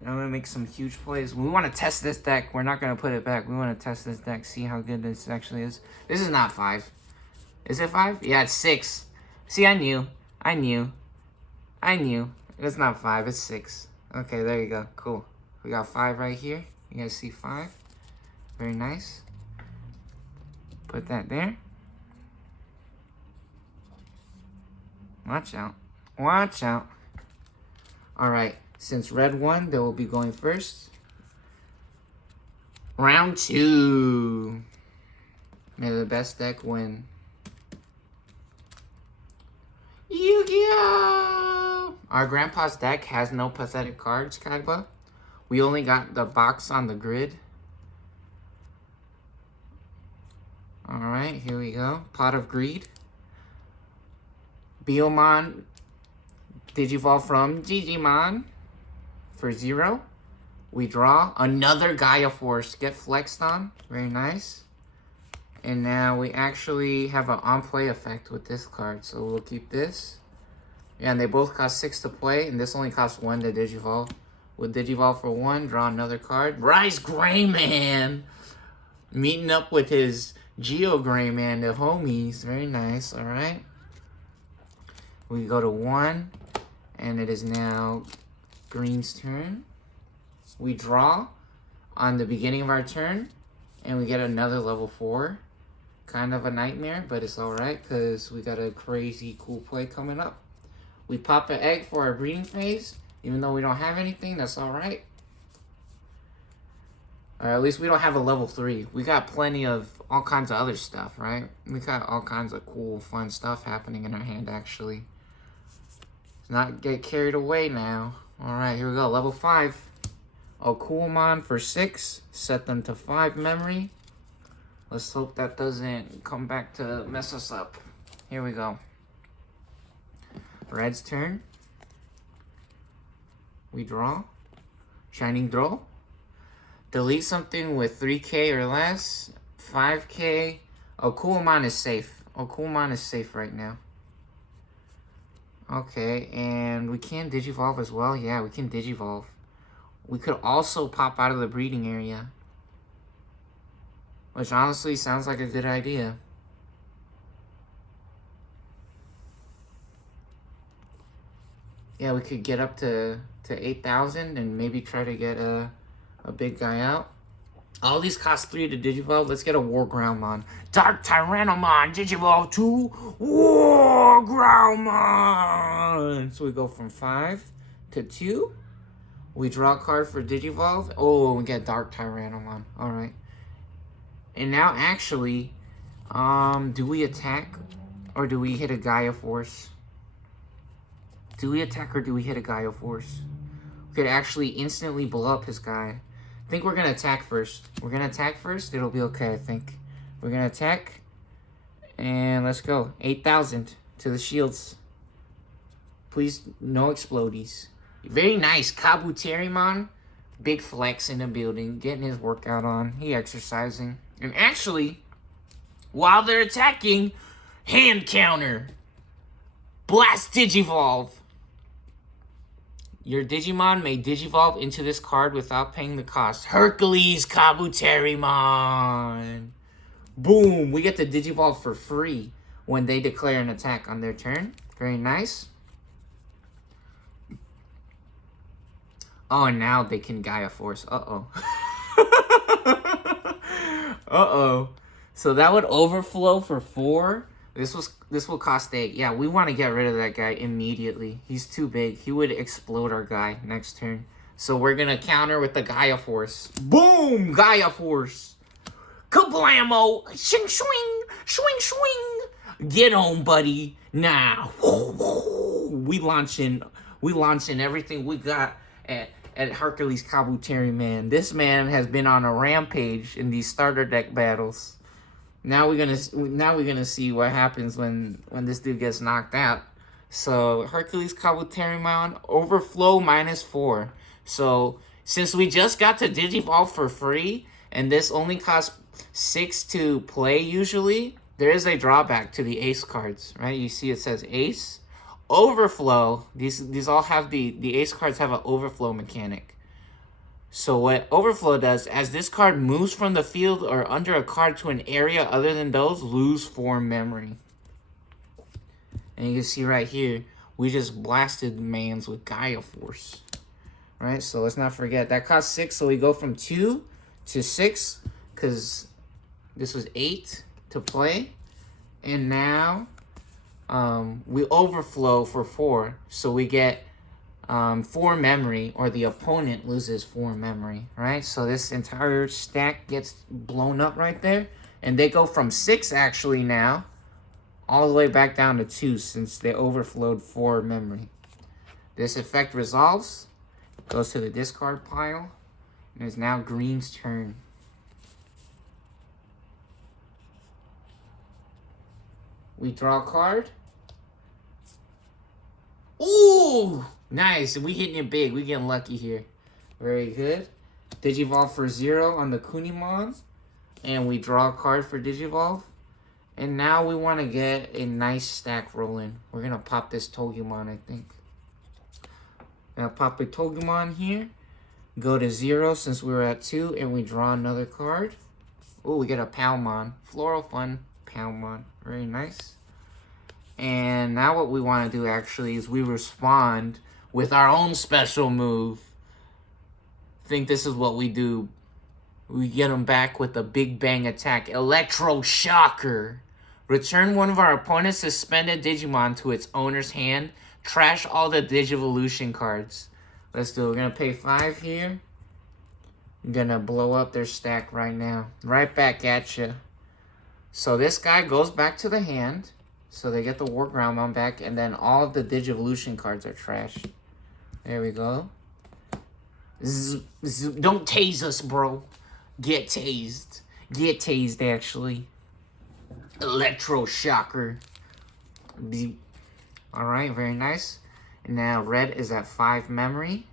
make some huge plays. We want to test this deck. We're not going to put it back. We want to test this deck, see how good this actually is. This is not 5. Is it 5? Yeah, it's 6. See, I knew. It's not 5, it's 6. Okay, there you go. Cool. We got 5 right here. You guys see 5? Very nice. Put that there. Watch out. Watch out. Alright, since red won, they will be going first. Round 2. May the best deck win. Yu-Gi-Oh! Our grandpa's deck has no pathetic cards, Kaiba. We only got the box on the grid. Alright, here we go. Pot of Greed. Biomon Digivolve from Gigimon for 0. We draw another Gaia Force. Get flexed on. Very nice. And now we actually have an on-play effect with this card. So we'll keep this. Yeah, and they both cost 6 to play. And this only costs 1 to Digivolve. With Digivolve for 1, draw another card. Rise Greyman! Meeting up with his Geo Greyman, the homies. Very nice, alright. We go to 1. And it is now green's turn. We draw on the beginning of our turn. And we get another level 4. Kind of a nightmare, but it's alright because we got a crazy cool play coming up. We pop an egg for our breeding phase. Even though we don't have anything, that's alright. Or at least we don't have a level 3. We got plenty of all kinds of other stuff, right? We got all kinds of cool, fun stuff happening in our hand, actually. Let's not get carried away now. Alright, here we go. Level 5. Wheelman for 6. Set them to 5 memory. Let's hope that doesn't come back to mess us up. Here we go. Red's turn. We draw. Shining Draw. Delete something with 3k or less. 5k. Wheelman is safe. Wheelman is safe right now. Okay, and we can Digivolve as well. Yeah, we can Digivolve. We could also pop out of the breeding area. Which honestly sounds like a good idea. Yeah, we could get up to 8,000 and maybe try to get a big guy out. All these cost 3 to Digivolve. Let's get a War Groundmon. Dark Tyrannomon, Digivolve to War Groundmon. So we go from 5 to 2. We draw a card for Digivolve. Oh, we get Dark Tyrannomon. Alright. And now actually, do we attack or do we hit a Gaia Force Do we attack or do we hit a Gaia Force? We could actually instantly blow up his guy. I think we're going to attack first. We're going to attack first. It'll be okay, I think. We're going to attack. And let's go. 8,000 to the shields. Please, no explodies. Very nice. Kabuterimon. Big flex in the building. Getting his workout on. He exercising. And actually, while they're attacking, hand counter. Blast Digivolve. Your Digimon may Digivolve into this card without paying the cost. Hercules Kabuterimon. Boom. We get to Digivolve for free when they declare an attack on their turn. Very nice. Oh, and now they can Gaia Force. Uh-oh. Uh-oh. So that would overflow for 4. This will cost 8. Yeah, we want to get rid of that guy immediately. He's too big. He would explode our guy next turn. So we're going to counter with the Gaia Force. Boom! Gaia Force. Kablamo! Swing, swing! Swing, swing! Get on, buddy. Nah. We launching everything we got at Hercules Kabuterimon. This man has been on a rampage in these starter deck battles. Now we're gonna see what happens when this dude gets knocked out. So Hercules Kabuterimon overflow -4. So since we just got to Digivolve for free, and this only costs 6 to play usually, there is a drawback to the ace cards, right? You see it says ace. Overflow, these all have the ace cards have an overflow mechanic. So what overflow does, as this card moves from the field or under a card to an area other than those, lose 4 memory. And you can see right here, we just blasted mans with Gaia Force. Right, so let's not forget, that cost 6, so we go from 2 to 6, because this was 8 to play. And now we overflow for 4, so we get 4 memory, or the opponent loses 4 memory, right? So this entire stack gets blown up right there, and they go from 6 actually now, all the way back down to 2 since they overflowed 4 memory. This effect resolves, goes to the discard pile, and it's now green's turn. We draw a card. Ooh! Nice. We hitting it big. We getting lucky here. Very good. Digivolve for 0 on the Kunimon. And we draw a card for Digivolve. And now we want to get a nice stack rolling. We're going to pop this Togumon, I think. Now pop a Togumon here. Go to 0 since we were at 2. And we draw another card. Oh, we get a Palmon. Floral Fun Palmon. Very nice. And now what we want to do actually is we respond with our own special move. I think this is what we do. We get them back with a big bang attack. Electro Shocker. Return one of our opponent's suspended Digimon to its owner's hand. Trash all the Digivolution cards. Let's do it. We're going to pay 5 here. I'm going to blow up their stack right now. Right back at you. So this guy goes back to the hand. So they get the War Groundmon back. And then all of the Digivolution cards are trashed. There we go. Don't tase us, bro. Get tased. Get tased, actually. Electro Shocker. Alright, very nice. And now red is at 5 memory.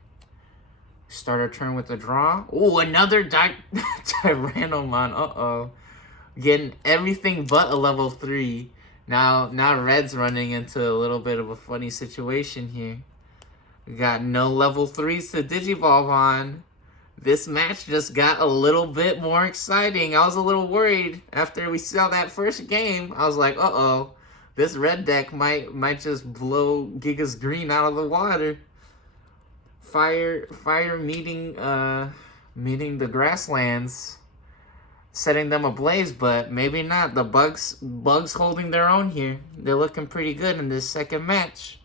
Start our turn with a draw. Oh, another Tyrannomon. Uh-oh. Getting everything but a level 3. Now red's running into a little bit of a funny situation here. We got no level 3s to Digivolve on. This match just got a little bit more exciting. I was a little worried after we saw that first game. I was like, uh-oh. This red deck might just blow Gigas Green out of the water. Fire meeting the grasslands, setting them ablaze, but maybe not. The bugs holding their own here. They're looking pretty good in this second match.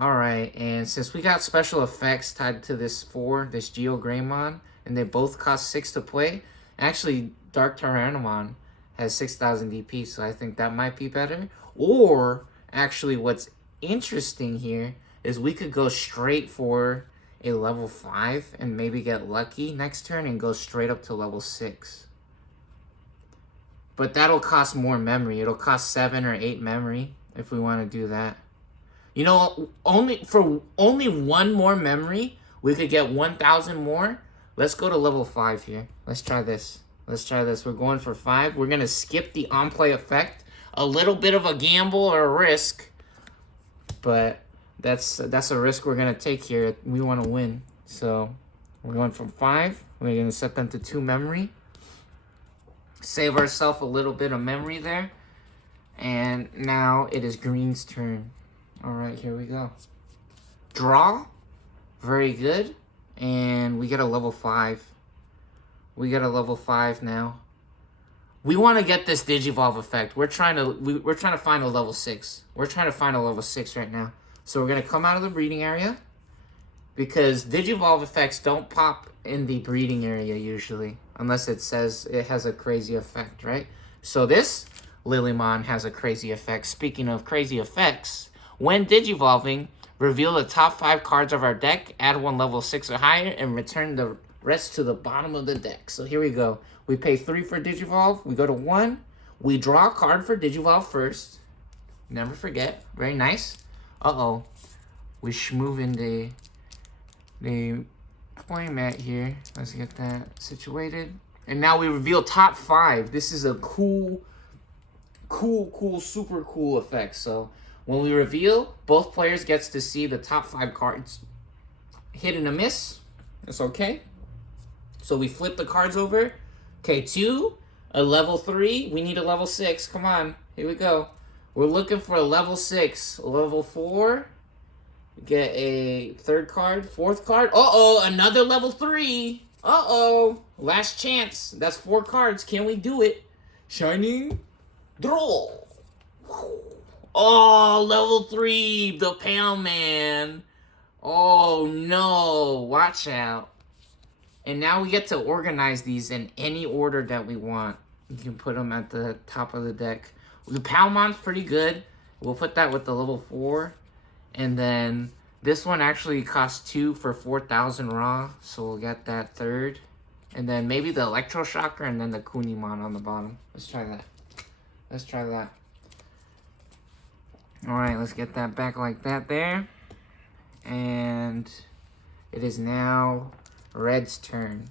Alright, and since we got special effects tied to this Geo Greymon, and they both cost 6 to play, actually Dark Tyrannomon has 6,000 DP, so I think that might be better. Or, actually, what's interesting here is we could go straight for a level 5 and maybe get lucky next turn and go straight up to level 6. But that'll cost more memory. It'll cost 7 or 8 memory if we want to do that. You know, only one more memory, we could get 1,000 more. Let's go to level 5 here. Let's try this. Let's try this. We're going for 5. We're going to skip the on-play effect. A little bit of a gamble or a risk. But that's a risk we're going to take here. We want to win. So we're going from 5. We're going to set them to 2 memory. Save ourselves a little bit of memory there. And now it is green's turn. All right, here we go. Draw. Very good. And we get a level 5. We get a level 5 now. We want to get this Digivolve effect. We're trying to find a level 6. We're trying to find a level 6 right now. So we're going to come out of the breeding area. Because Digivolve effects don't pop in the breeding area usually. Unless it says it has a crazy effect, right? So this Lilymon has a crazy effect. Speaking of crazy effects, when Digivolving, reveal the top 5 cards of our deck, add 1 level 6 or higher, and return the rest to the bottom of the deck. So here we go. We pay 3 for Digivolve. We go to 1. We draw a card for Digivolve first. Never forget. Very nice. Uh-oh. We schmoove in the playmat here. Let's get that situated. And now we reveal top 5. This is a cool, super cool effect. So when we reveal, both players gets to see the top 5 cards. Hit and a miss. It's okay. So we flip the cards over. Okay, 2, a level 3. We need a level 6. Come on. Here we go. We're looking for a level 6. A level 4. Get a 3rd card. 4th card. Uh-oh, another level 3. Uh-oh. Last chance. That's 4 cards. Can we do it? Shining. Draw. Oh, level 3. The Pale Man. Oh, no. Watch out. And now we get to organize these in any order that we want. You can put them at the top of the deck. The Palmon's pretty good. We'll put that with the level 4. And then this one actually costs 2 for 4,000 raw. So we'll get that 3rd. And then maybe the Electroshocker and then the Kunimon on the bottom. Let's try that. Let's try that. Alright, let's get that back like that there. And it is now Red's turn.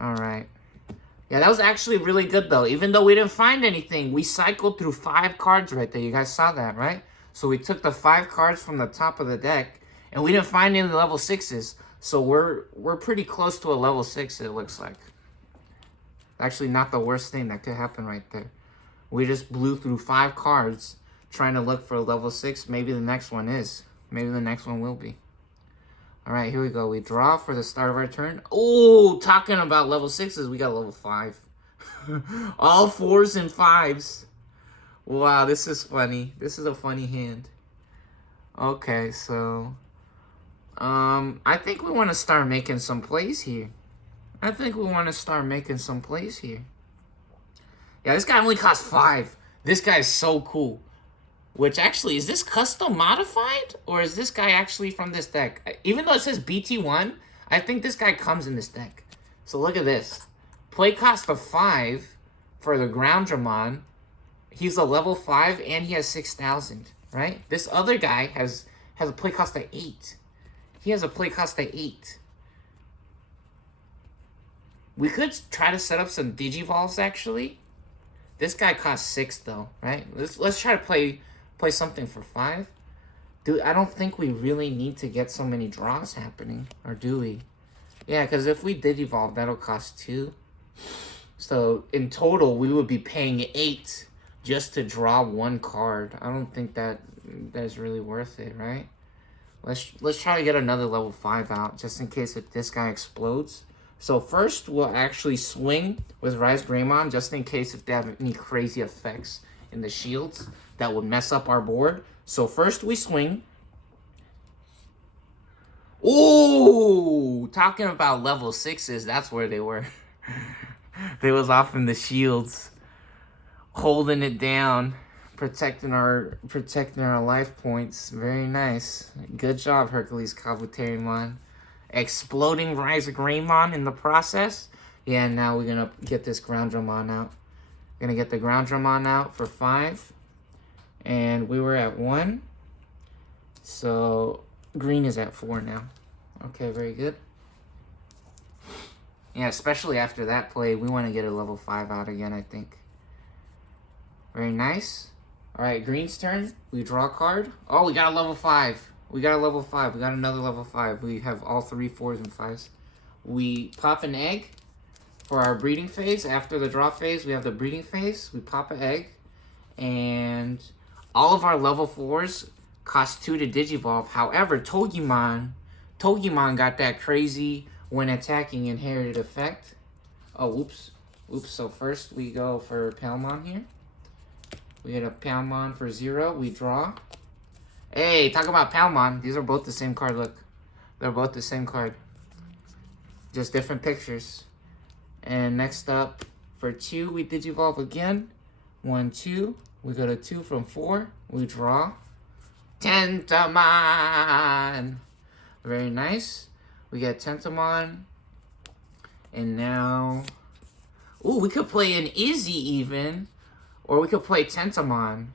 Alright. Yeah, that was actually really good though. Even though we didn't find anything, we cycled through 5 cards right there. You guys saw that, right? So we took the 5 cards from the top of the deck, and we didn't find any level 6s. So we're pretty close to a level 6, it looks like. Actually, not the worst thing that could happen right there. We just blew through 5 cards trying to look for a level 6. Maybe the next one is. Maybe the next one will be. Alright, here we go. We draw for the start of our turn. Oh, talking about level 6s, we got level 5. All 4s and 5s. Wow, this is funny. This is a funny hand. Okay, so I think we want to start making some plays here. Yeah, this guy only costs 5. This guy is so cool. Which actually, is this custom modified? Or is this guy actually from this deck? Even though it says BT1, I think this guy comes in this deck. So look at this. Play cost of 5 for the Groundramon. He's a level 5 and he has 6,000, right? This other guy has a play cost of 8. He has a play cost of 8. We could try to set up some Digivolves actually. This guy costs 6 though, right? Let's try to play something for 5. Dude, I don't think we really need to get so many draws happening, or do we? Yeah, because if we Digivolve, that'll cost 2. So in total, we would be paying 8 just to draw 1 card. I don't think that's really worth it, right? Let's try to get another level 5 out, just in case if this guy explodes. So first, we'll actually swing with Rise Greymon, just in case if they have any crazy effects in the shields that would mess up our board. So first we swing. Ooh, talking about level 6s, that's where they were. They was off in the shields, holding it down. protecting our life points. Very nice. Good job, Hercules Kabuterimon. Exploding Rise of Greymon in the process. Yeah, now we're gonna get this Groundramon out. Gonna get the Groundramon out for 5. And we were at 1. So green is at 4 now. Okay, very good. Yeah, especially after that play, we want to get a level 5 out again, I think. Very nice. Alright, green's turn. We draw a card. Oh, we got a level 5. We got a level 5. We got another level 5. We have all 3 4s and 5s. We pop an egg for our breeding phase. After the draw phase, we have the breeding phase. We pop an egg. And all of our level 4s cost 2 to Digivolve. However, Togimon got that crazy when attacking inherited effect. Oh, oops. Oops, so first we go for Palmon here. We get a Palmon for 0. We draw. Hey, talk about Palmon. These are both the same card, look. They're both the same card. Just different pictures. And next up, for 2, we Digivolve again. 1, 2. We go to 2 from 4. We draw. Tentamon! Very nice. We get Tentamon. And now... Ooh, we could play an Izzy even. Or we could play Tentamon.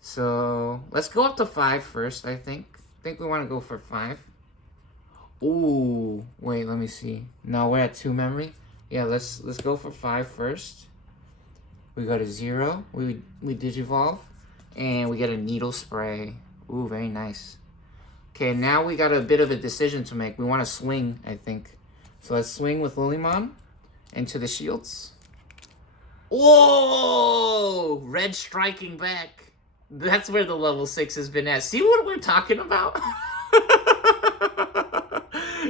So, let's go up to 5 first, I think. I think we want to go for 5. Ooh, wait, let me see. No, we're at 2 memory. Yeah, let's go for 5 first. We go to 0. We Digivolve. And we get a Needle Spray. Ooh, very nice. Okay, now we got a bit of a decision to make. We want to swing, I think. So let's swing with Lilymon into the shields. Whoa! Red striking back. That's where the level 6 has been at. See what we're talking about?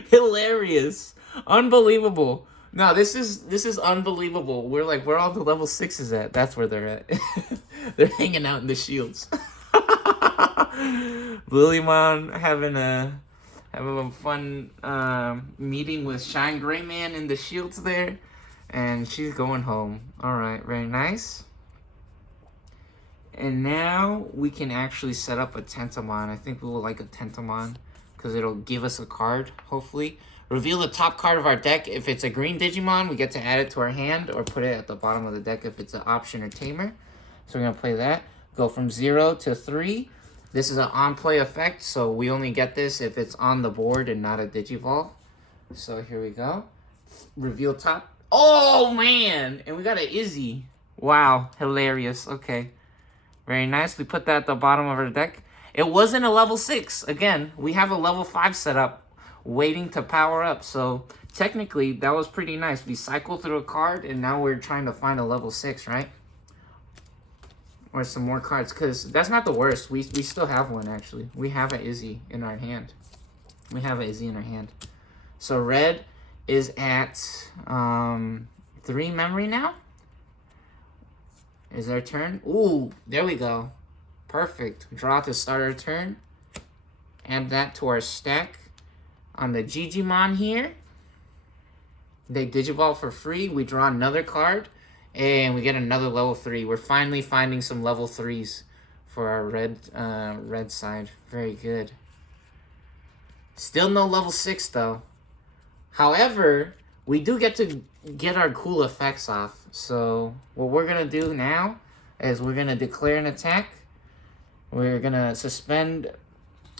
Hilarious. Unbelievable. No, this is unbelievable. Where all the level 6s at? That's where they're at. They're hanging out in the shields. Lilymon having a fun meeting with Shine Greymon in the shields there. And she's going home. Alright, very nice. And now we can actually set up a Tentamon. I think we will like a Tentamon because it'll give us a card, hopefully. Reveal the top card of our deck. If it's a green Digimon, we get to add it to our hand or put it at the bottom of the deck if it's an option or tamer. So we're going to play that. Go from 0 to 3. This is an on-play effect, so we only get this if it's on the board and not a Digivolve. So here we go. Reveal top. Oh, man! And we got an Izzy. Wow, hilarious. Okay. Very nice. We put that at the bottom of our deck. It wasn't a level 6. Again, we have a level 5 set up waiting to power up. So technically, that was pretty nice. We cycled through a card, and now we're trying to find a level 6, right? Or some more cards, because that's not the worst. We still have one, actually. We have an Izzy in our hand. We have an Izzy in our hand. So red is at 3 memory now. Is our turn? Ooh, there we go. Perfect. Draw to start our turn. Add that to our stack. On the Gigimon here, they Digivolve for free. We draw another card. And we get another level 3. We're finally finding some level 3s for our red side. Very good. Still no level 6 though. However, we do get to get our cool effects off. So what we're going to do now is we're going to declare an attack. We're going to suspend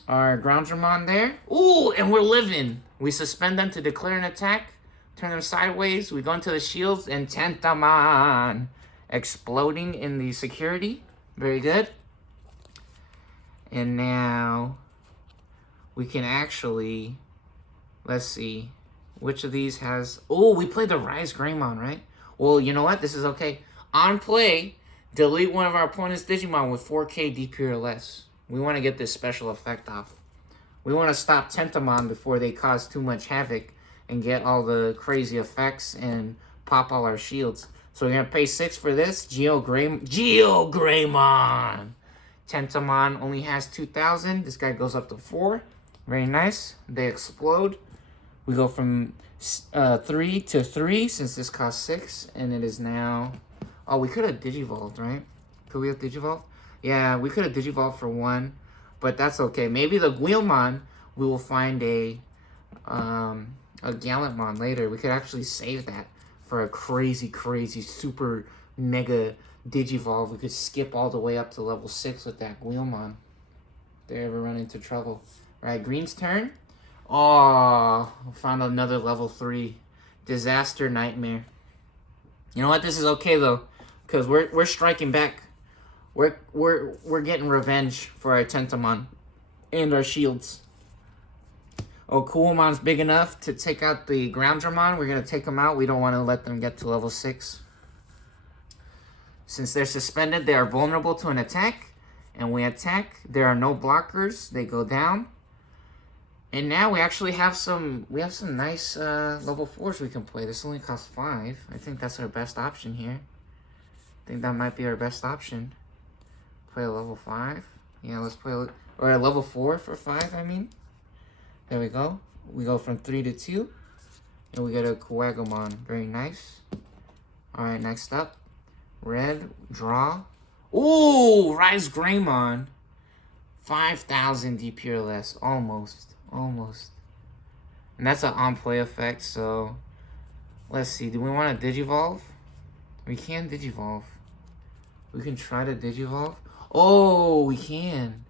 our Groundramon there. Ooh, and we're living. We suspend them to declare an attack. Turn them sideways. We go into the shields and Tentamon exploding in the security. Very good. And now we can actually, let's see, which of these has, oh, we played the Rise Greymon, right? Well, you know what? This is okay. On play, delete one of our opponent's Digimon with 4K DP or less. We want to get this special effect off. We want to stop Tentamon before they cause too much havoc and get all the crazy effects and pop all our shields. So we're going to pay 6 for this. Geo Greymon. Tentamon only has 2,000. This guy goes up to 4. Very nice. They explode. We go from 3 to 3 since this costs 6. And it is now... Oh, we could have Digivolved, right? Could we have Digivolved? Yeah, we could have Digivolved for 1. But that's okay. Maybe the Wheelman, we will find a Gallantmon later. We could actually save that for a crazy, crazy, super mega Digivolve. We could skip all the way up to level 6 with that Wheelman. If they ever run into trouble. Right, green's turn. Oh, found another level 3. Disaster Nightmare. You know what? This is okay though, because we're striking back. We're getting revenge for our Tentamon and our shields. Oh, Coolmon's big enough to take out the Groundramon. We're gonna take them out. We don't want to let them get to level 6. Since they're suspended, they are vulnerable to an attack, and we attack. There are no blockers. They go down. And now we actually have some nice level 4s we can play. This only costs 5. I think that's our best option here. I think that might be our best option. Play a level 5. Yeah, let's play or a level 4 for 5, I mean. There we go. We go from 3 to 2. And we get a Coagumon. Very nice. Alright, next up. Red, draw. Ooh, Rise Greymon. 5,000 DP or less. Almost. And that's an on-play effect, so let's see. Do we want to Digivolve? We can Digivolve. We can try to Digivolve. Oh, we can.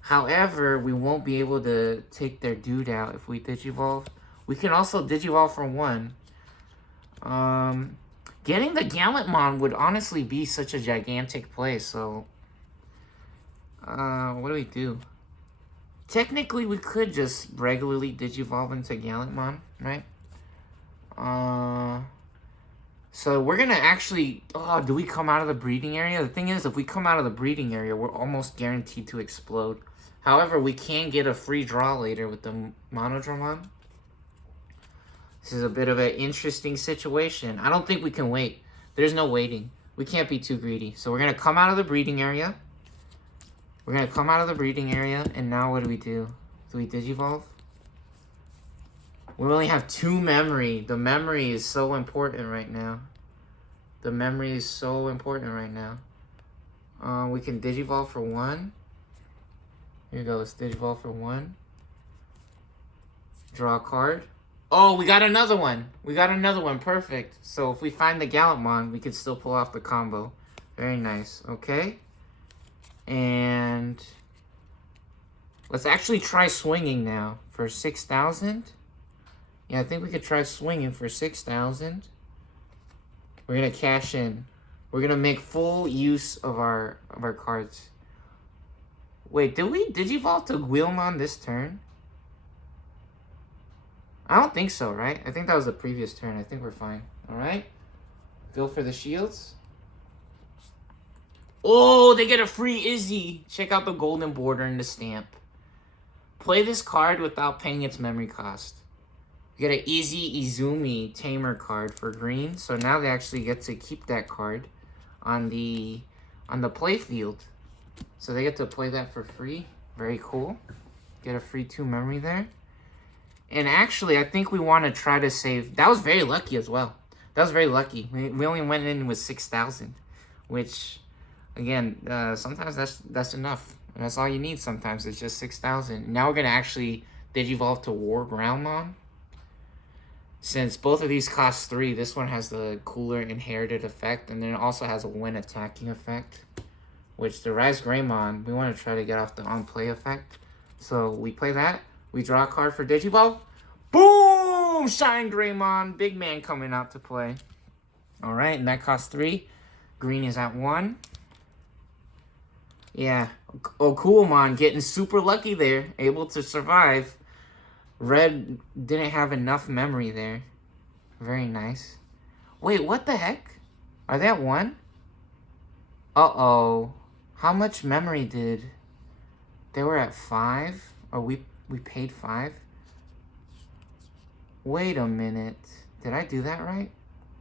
However, we won't be able to take their dude out if we Digivolve. We can also Digivolve for 1. Getting the Gallantmon would honestly be such a gigantic play, so what do we do? Technically, we could just regularly Digivolve into Gallantmon, right? So we're gonna actually... Oh, do we come out of the breeding area? The thing is, if we come out of the breeding area, we're almost guaranteed to explode. However, we can get a free draw later with the Monodramon. This is a bit of an interesting situation. I don't think we can wait. There's no waiting. We can't be too greedy. So we're gonna come out of the breeding area. We're going to come out of the breeding area, and now what do? Do we Digivolve? We only have 2 memory. The memory is so important right now. We can Digivolve for 1. Here we go. Let's Digivolve for 1. Draw a card. Oh, we got another one. Perfect. So if we find the Gallantmon, we can still pull off the combo. Very nice. Okay. And let's actually try swinging now for 6,000. Yeah, I think we could try swinging for 6,000. We're gonna cash in. We're gonna make full use of our cards. Wait, did we Digivolve to Wheelman this turn? I don't think so, right? I think that was the previous turn. I think we're fine. All right. Go for the shields. Oh, they get a free Izzy. Check out the golden border and the stamp. Play this card without paying its memory cost. You get an Izzy Izumi Tamer card for green. So now they actually get to keep that card on the play field. So they get to play that for free. Very cool. Get a free 2 memory there. And actually, I think we want to try to save... That was very lucky as well. That was very lucky. We only went in with 6,000, which... Again, sometimes that's enough. And that's all you need sometimes. It's just 6,000. Now we're going to actually Digivolve to War Groundmon. Since both of these cost 3, this one has the cooler inherited effect. And then it also has a win attacking effect. Which the Rise Greymon, we want to try to get off the on-play effect. So we play that. We draw a card for Digivolve. Boom! Shine Greymon. Big man coming out to play. Alright, and that costs 3. Green is at 1. Yeah, Coolmon getting super lucky there, able to survive. Red didn't have enough memory there. Very nice. Wait, what the heck? Are they at 1? Uh-oh. How much memory did... They were at 5? Or we paid 5? Wait a minute. Did I do that right?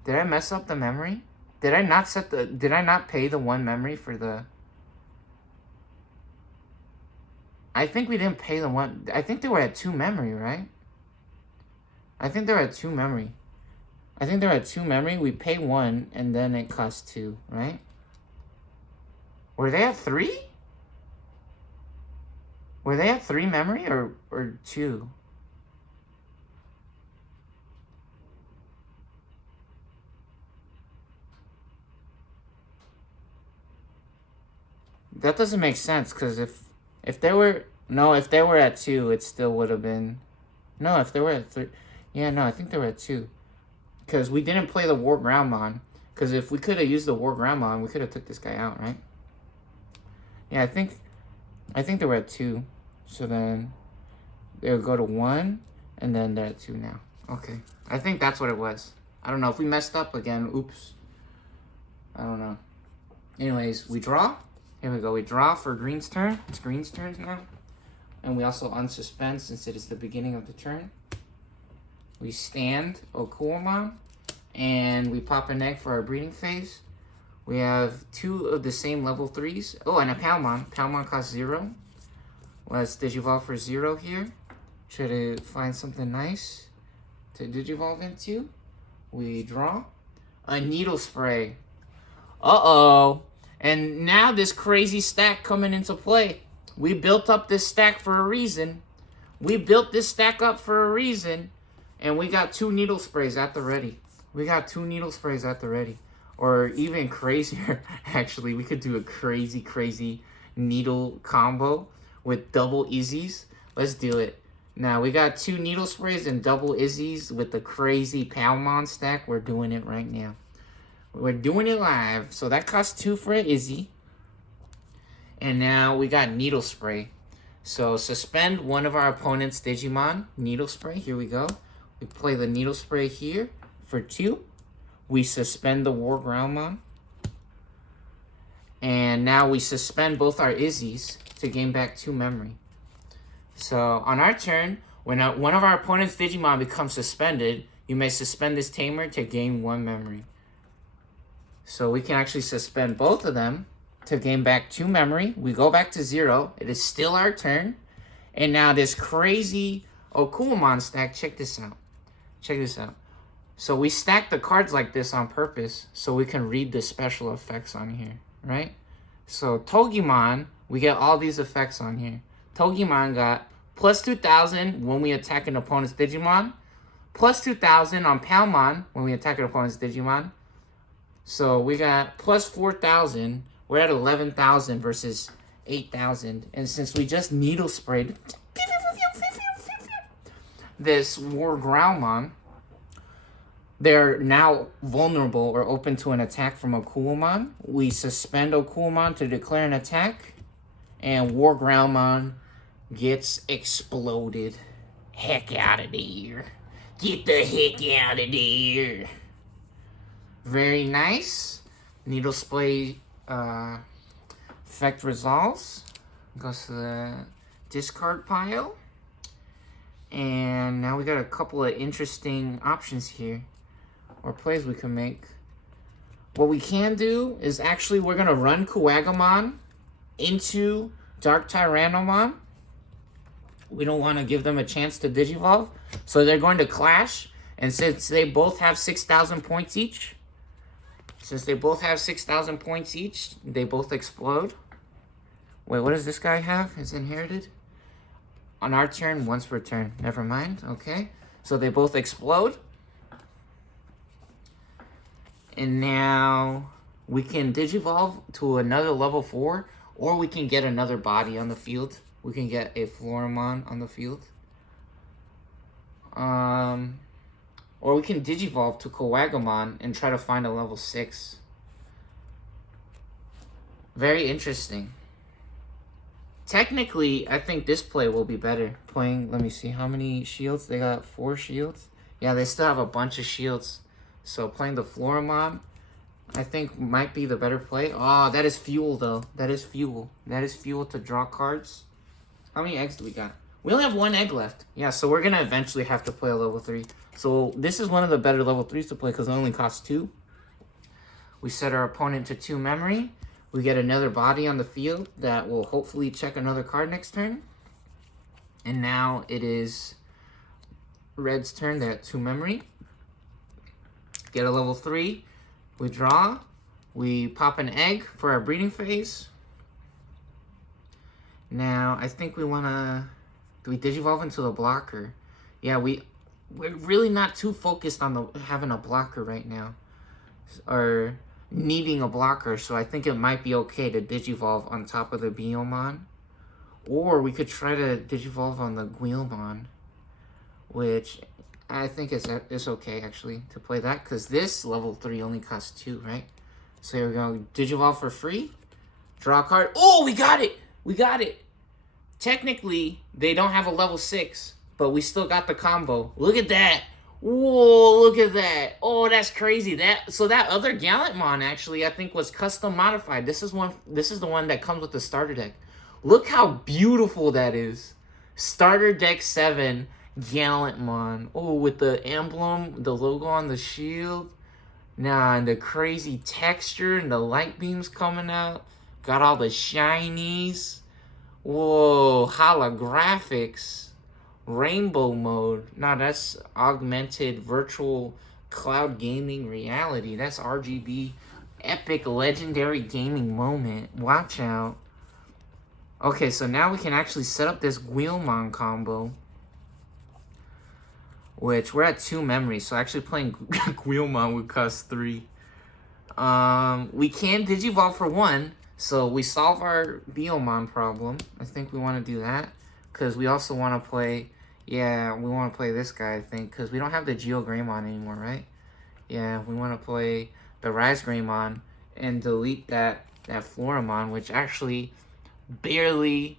Did I mess up the memory? Did I not pay the 1 memory for the... I think we didn't pay the 1... I think they were at 2 memory, right? I think they were at 2 memory. We pay 1, and then it costs 2, right? Were they at 3? Were they at 3 memory or 2? That doesn't make sense, because if they were... No, if they were at 2, it still would have been... No, if they were at 3... Yeah, no, I think they were at 2. Because we didn't play the War Grandmon. Because if we could have used the War Grandmon, we could have took this guy out, right? Yeah, I think they were at 2. So then they would go to 1, and then they're at 2 now. Okay. I think that's what it was. I don't know. If we messed up again, oops. I don't know. Anyways, we draw. Here we go. We draw for green's turn. It's green's turn now. And we also unsuspend since it is the beginning of the turn. We stand Okuomon. And we pop an egg for our breeding phase. We have 2 of the same level 3s. Oh, and a Palmon. Palmon costs 0. Let's Digivolve for 0 here. Try to find something nice to Digivolve into. We draw. A Needle Spray. Uh-oh. And now this crazy stack coming into play. We built up this stack for a reason. We built this stack up for a reason. And we got 2 Needle Sprays at the ready. We got 2 Needle Sprays at the ready. Or even crazier, actually. We could do a crazy, crazy needle combo with double Izzies. Let's do it. Now, we got 2 Needle Sprays and double Izzies with the crazy Palmon stack. We're doing it right now. We're doing it live. So that costs 2 for an Izzy. And now we got Needle Spray. So suspend one of our opponent's Digimon. Needle Spray. Here we go. We play the Needle Spray here for 2. We suspend the War Grandmon. And now we suspend both our Izzies to gain back 2 memory. So on our turn, when one of our opponent's Digimon becomes suspended, you may suspend this Tamer to gain 1 memory. So we can actually suspend both of them to gain back 2 memory. We go back to 0. It is still our turn. And now this crazy Okuomon stack, check this out. Check this out. So we stack the cards like this on purpose so we can read the special effects on here, right? So Togimon, we get all these effects on here. Togimon got plus 2,000 when we attack an opponent's Digimon. Plus 2,000 on Palmon when we attack an opponent's Digimon. So we got plus 4,000. We're at 11,000 versus 8,000. And since we just Needle Sprayed this War Grandmon, they're now vulnerable or open to an attack from Okuomon. We suspend Okuomon to declare an attack. And War Grandmon gets exploded. Heck out of there. Get the heck out of there. Very nice. Needle Spray effect resolves. Goes to the discard pile. And now we got a couple of interesting options here. Or plays we can make. What we can do is actually we're going to run Kuwagamon into Dark Tyrannomon. We don't want to give them a chance to Digivolve. So they're going to clash. And since they both have 6,000 points each, they both explode. Wait, what does this guy have? It's inherited? On our turn, once per turn. Never mind. Okay. So they both explode. And now we can Digivolve to another level 4. Or we can get another body on the field. We can get a Floramon on the field. Or we can Digivolve to Kuwagamon and try to find a level 6. Very interesting. Technically, I think this play will be better. Playing, let me see, how many shields? They got 4 shields. Yeah, they still have a bunch of shields. So playing the Floramon, I think might be the better play. Oh, that is fuel though. That is fuel. That is fuel to draw cards. How many eggs do we got? We only have 1 egg left. Yeah, so we're going to eventually have to play a level 3. So this is one of the better level 3s to play because it only costs 2. We set our opponent to 2 memory. We get another body on the field that will hopefully check another card next turn. And now it is Red's turn. They're at 2 memory. Get a level 3. We draw. We pop an egg for our breeding phase. Now, I think we want to... Do we Digivolve into the blocker? Yeah, we're really not too focused on having a blocker right now. Or needing a blocker, so I think it might be okay to Digivolve on top of the Wheelman. Or we could try to Digivolve on the Wheelman, which I think is okay, actually, to play that. Because this level 3 only costs 2, right? So here we go. Digivolve for free. Draw a card. Oh, we got it! We got it! Technically, they don't have a level 6, but we still got the combo. Look at that! Whoa, look at that! Oh, that's crazy. So that other Gallantmon actually, I think, was custom modified. This is the one that comes with the starter deck. Look how beautiful that is. Starter deck 7 Gallantmon. Oh, with the emblem, the logo on the shield. Nah, and the crazy texture and the light beams coming out. Got all the shinies. Whoa, holographics. Rainbow mode. Nah, that's augmented virtual cloud gaming reality. That's RGB epic legendary gaming moment. Watch out. Okay, so now we can actually set up this Wheelman combo. Which, we're at 2 memories, so actually playing Wheelman would cost 3. We can Digivolve for 1, so we solve our Wheelman problem. I think we want to do that. Because we also want to play... Yeah, we want to play this guy, I think, because we don't have the Geo Greymon anymore, right? Yeah, we want to play the Rise Greymon and delete that Floramon, which actually barely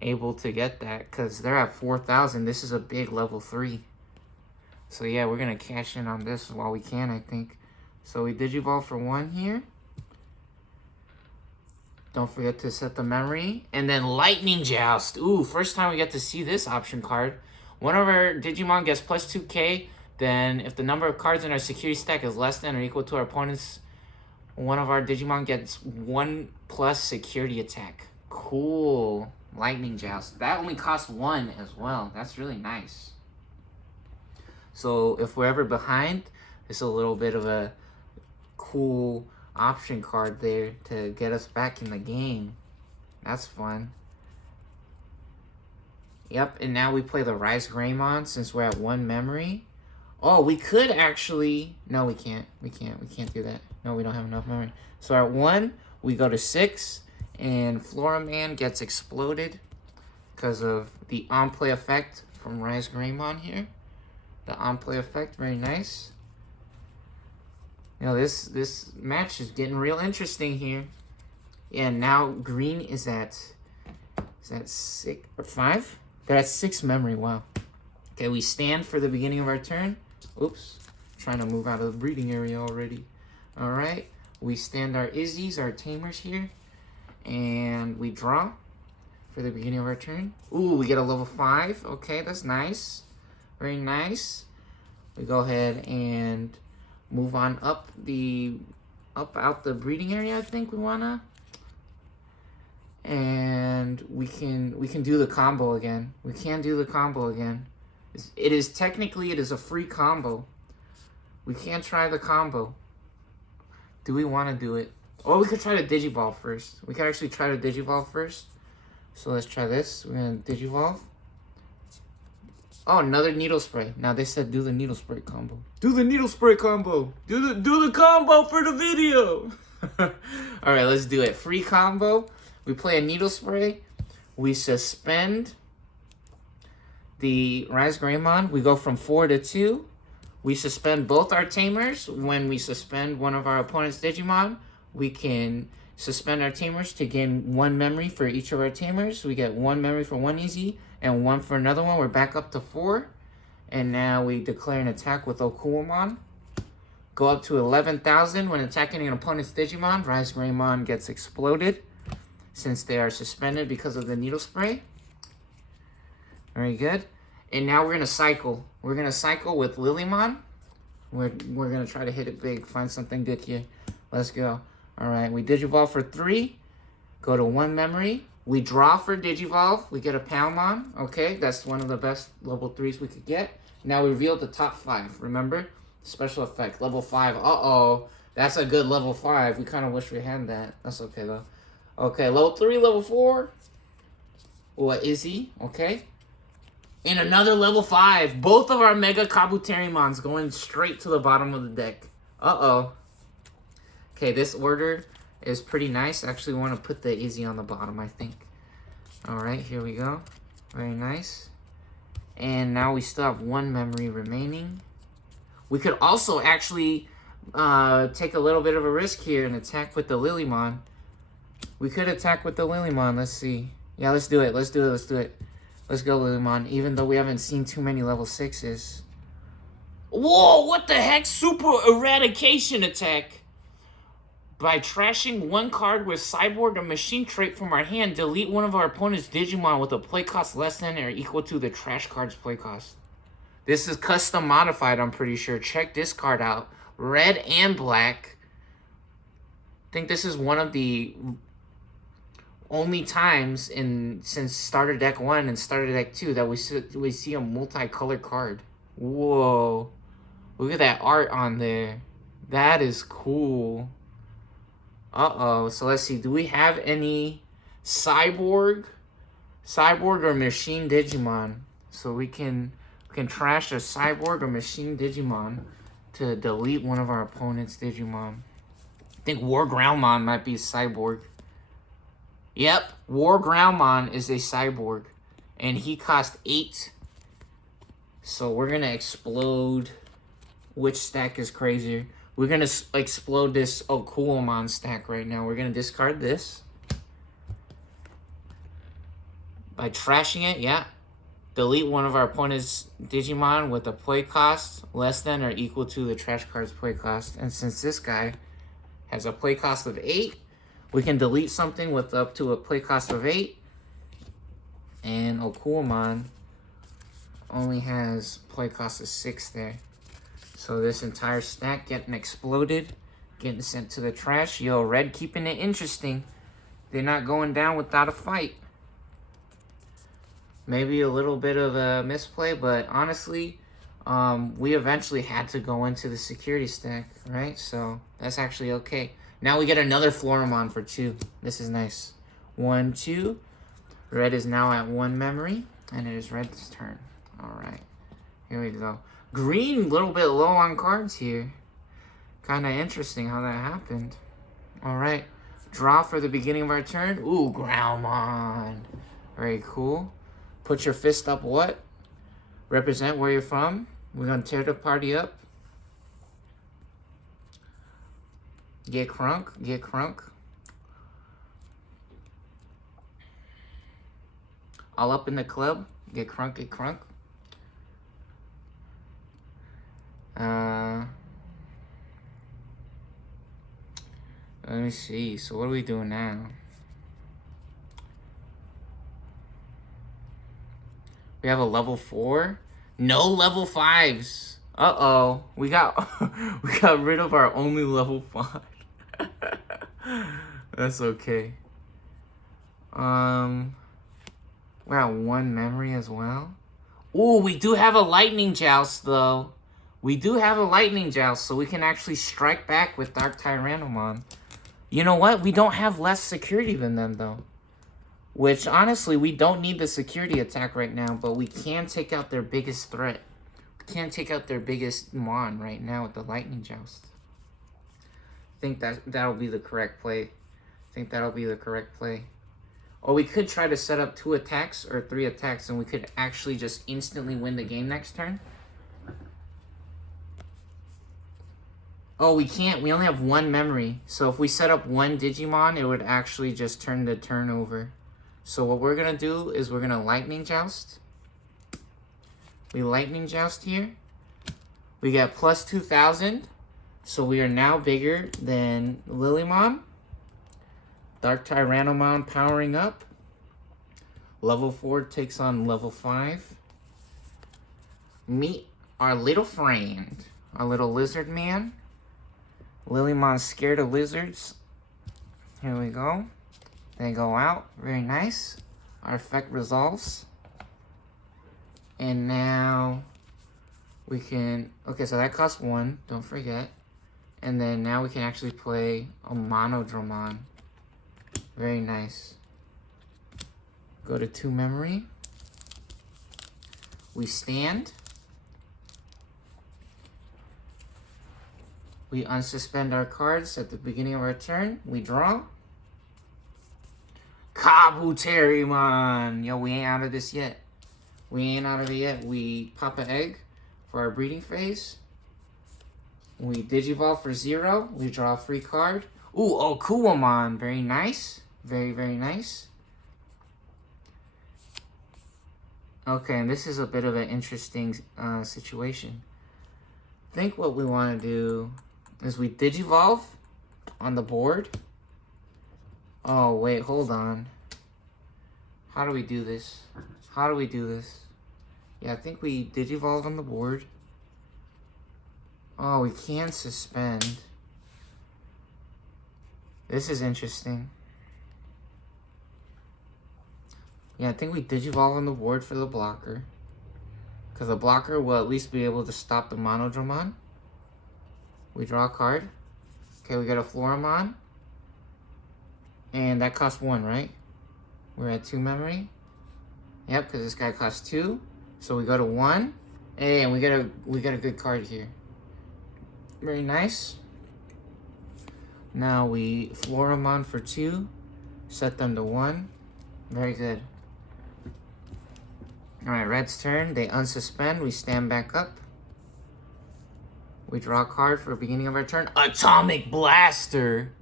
able to get that, because they're at 4,000. This is a big level 3. So yeah, we're going to cash in on this while we can, I think. So we Digivolve for 1 here. Don't forget to set the memory. And then Lightning Joust. Ooh, first time we get to see this option card. Whenever Digimon gets plus 2k, then if the number of cards in our security stack is less than or equal to our opponent's, one of our Digimon gets 1 plus security attack. Cool. Lightning Joust. That only costs 1 as well. That's really nice. So if we're ever behind, it's a little bit of a cool option card there to get us back in the game. That's fun. Yep, and now we play the Rise Greymon since we're at 1 memory. Oh, we could actually... No, we can't. We can't do that. No, we don't have enough memory. So at 1, we go to 6, and Floraman gets exploded because of the on-play effect from Rise Greymon here. The on-play effect, very nice. You know, this match is getting real interesting here. Yeah, now green is at 6 or 5? They're at 6 memory. Wow. Okay, we stand for the beginning of our turn. Oops, trying to move out of the breeding area already. All right, we stand our Izzies, our tamers here, and we draw for the beginning of our turn. Ooh, we get a level 5. Okay, that's nice. Very nice. We go ahead and move on up out the breeding area, I think we wanna. And we can do the combo again. We can do the combo again. It is a free combo. We can't try the combo. Do we want to do it? Or we could try to Digivolve first. We could actually try to Digivolve first. So let's try this. We're gonna Digivolve. Oh, another needle spray. Now they said do the needle spray combo. Do the needle spray combo. Do the combo for the video. All right, let's do it. Free combo. We play a needle spray. We suspend the Rise Greymon. We go from 4 to 2. We suspend both our tamers. When we suspend one of our opponent's Digimon, we can suspend our tamers to gain 1 memory for each of our tamers. We get 1 memory for one Izzy and 1 for another one. We're back up to 4. And now we declare an attack with Okuamon. Go up to 11,000 when attacking an opponent's Digimon. Rise Greymon gets exploded since they are suspended because of the needle spray. Very good. And now we're going to cycle. We're going to cycle with Lilymon. We're going to try to hit it big. Find something good here. Let's go. All right. We Digivolve for 3. Go to 1 memory. We draw for Digivolve. We get a Palmon. Okay. That's one of the best level 3s we could get. Now we reveal the top 5. Remember? Special effect. Level 5. Uh-oh. That's a good level 5. We kind of wish we had that. That's okay, though. Okay, level 3, level 4. What is he? Okay. And another level 5. Both of our Mega Kabuterimons going straight to the bottom of the deck. Uh-oh. Okay, this order is pretty nice. Actually, we want to put the Izzy on the bottom, I think. Alright, here we go. Very nice. And now we still have 1 memory remaining. We could also actually take a little bit of a risk here and attack with the Lilymon. We could attack with the Lilymon. Let's see. Yeah, let's do it. Let's do it. Let's do it. Let's go, Lilymon. Even though we haven't seen too many level 6s. Whoa, what the heck? Super Eradication attack. By trashing 1 card with Cyborg or Machine trait from our hand, delete one of our opponent's Digimon with a play cost less than or equal to the trash card's play cost. This is custom modified, I'm pretty sure. Check this card out. Red and black. I think this is one of the only times since Starter Deck 1 and Starter Deck 2 that we see a multicolored card. Whoa. Look at that art on there. That is cool. Uh-oh. So let's see. Do we have any Cyborg or Machine Digimon? So we can trash a Cyborg or Machine Digimon to delete one of our opponent's Digimon. I think War Groundmon might be a Cyborg. Yep, War Groundmon is a Cyborg. And he cost 8. So we're going to explode. Which stack is crazier? We're going to explode this Okuomon stack right now. We're going to discard this. By trashing it, yeah. Delete one of our opponent's Digimon with a play cost less than or equal to the trash card's play cost. And since this guy has a play cost of 8, we can delete something with up to a play cost of 8. And Okuomon only has play cost of 6 there. So this entire stack getting exploded, getting sent to the trash. Yo, Red keeping it interesting. They're not going down without a fight. Maybe a little bit of a misplay, but honestly, we eventually had to go into the security stack, right? So that's actually okay. Now we get another Floramon for 2. This is nice. 1, 2. Red is now at 1 memory, and it is Red's turn. All right, here we go. Green, a little bit low on cards here. Kind of interesting how that happened. All right, draw for the beginning of our turn. Ooh, Groundmon. Very cool. Put your fist up, what? Represent where you're from. We're going to tear the party up. Get crunk, get crunk. All up in the club. Get crunk, get crunk. Let me see. So what are we doing now? We have a level 4. No level 5s. Uh-oh. We got rid of our only level 5. That's okay. We're at 1 memory as well. Ooh, we do have a Lightning Joust, though. We do have a Lightning Joust, so we can actually strike back with Dark Tyrannomon. You know what? We don't have less security than them, though. Which, honestly, we don't need the security attack right now, but we can take out their biggest threat. We can take out their biggest Mon right now with the Lightning Joust. I think that'll be the correct play. Or we could try to set up 2 attacks or 3 attacks, and we could actually just instantly win the game next turn. Oh, we can't. We only have 1 memory. So if we set up 1 Digimon, it would actually just turn the turn over. So what we're going to do is we're going to Lightning Joust. We Lightning Joust here. We get plus 2,000. So we are now bigger than Lilymon. Dark Tyrannomon powering up. Level 4 takes on level 5. Meet our little friend. Our little lizard man. Lilymon's scared of lizards. Here we go. They go out. Very nice. Our effect resolves. And now we can... Okay, so that costs 1. Don't forget. And then now we can actually play a Monodramon. Very nice. Go to 2 memory. We stand. We unsuspend our cards at the beginning of our turn. We draw. Kabuterimon! Yo, we ain't out of this yet. We ain't out of it yet. We pop an egg for our breeding phase. We Digivolve for 0. We draw a free card. Ooh, Okuamon. Very nice. Very, very nice. Okay, and this is a bit of an interesting situation. I think what we want to do is we Digivolve on the board. Oh, wait, hold on. How do we do this? How do we do this? Yeah, I think we Digivolve on the board. Oh, we can suspend. This is interesting. Yeah, I think we Digivolve on the board for the blocker. Because the blocker will at least be able to stop the Monodramon. We draw a card. Okay, we got a Floramon. And that costs 1, right? We're at 2 memory. Yep, because this guy costs 2. So we go to 1. And we get a good card here. Very nice. Now we Floramon for 2. Set them to 1. Very good. Alright, Red's turn. They unsuspend. We stand back up. We draw a card for the beginning of our turn. Atomic Blaster!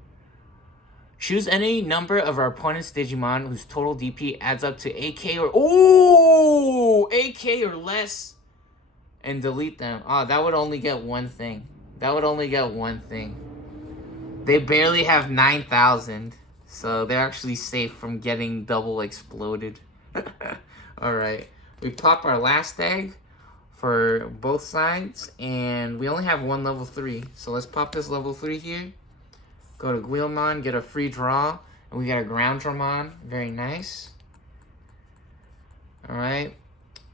Choose any number of our opponent's Digimon whose total DP adds up to AK or... Ooh! AK or less. And delete them. Oh, that would only get one thing. That would only get one thing. They barely have 9,000. So they're actually safe from getting double exploded. Alright. We pop our last egg for both sides. And we only have 1 level 3. So let's pop this level 3 here. Go to Wheelman, get a free draw. And we got a Groundramon. Very nice. Alright.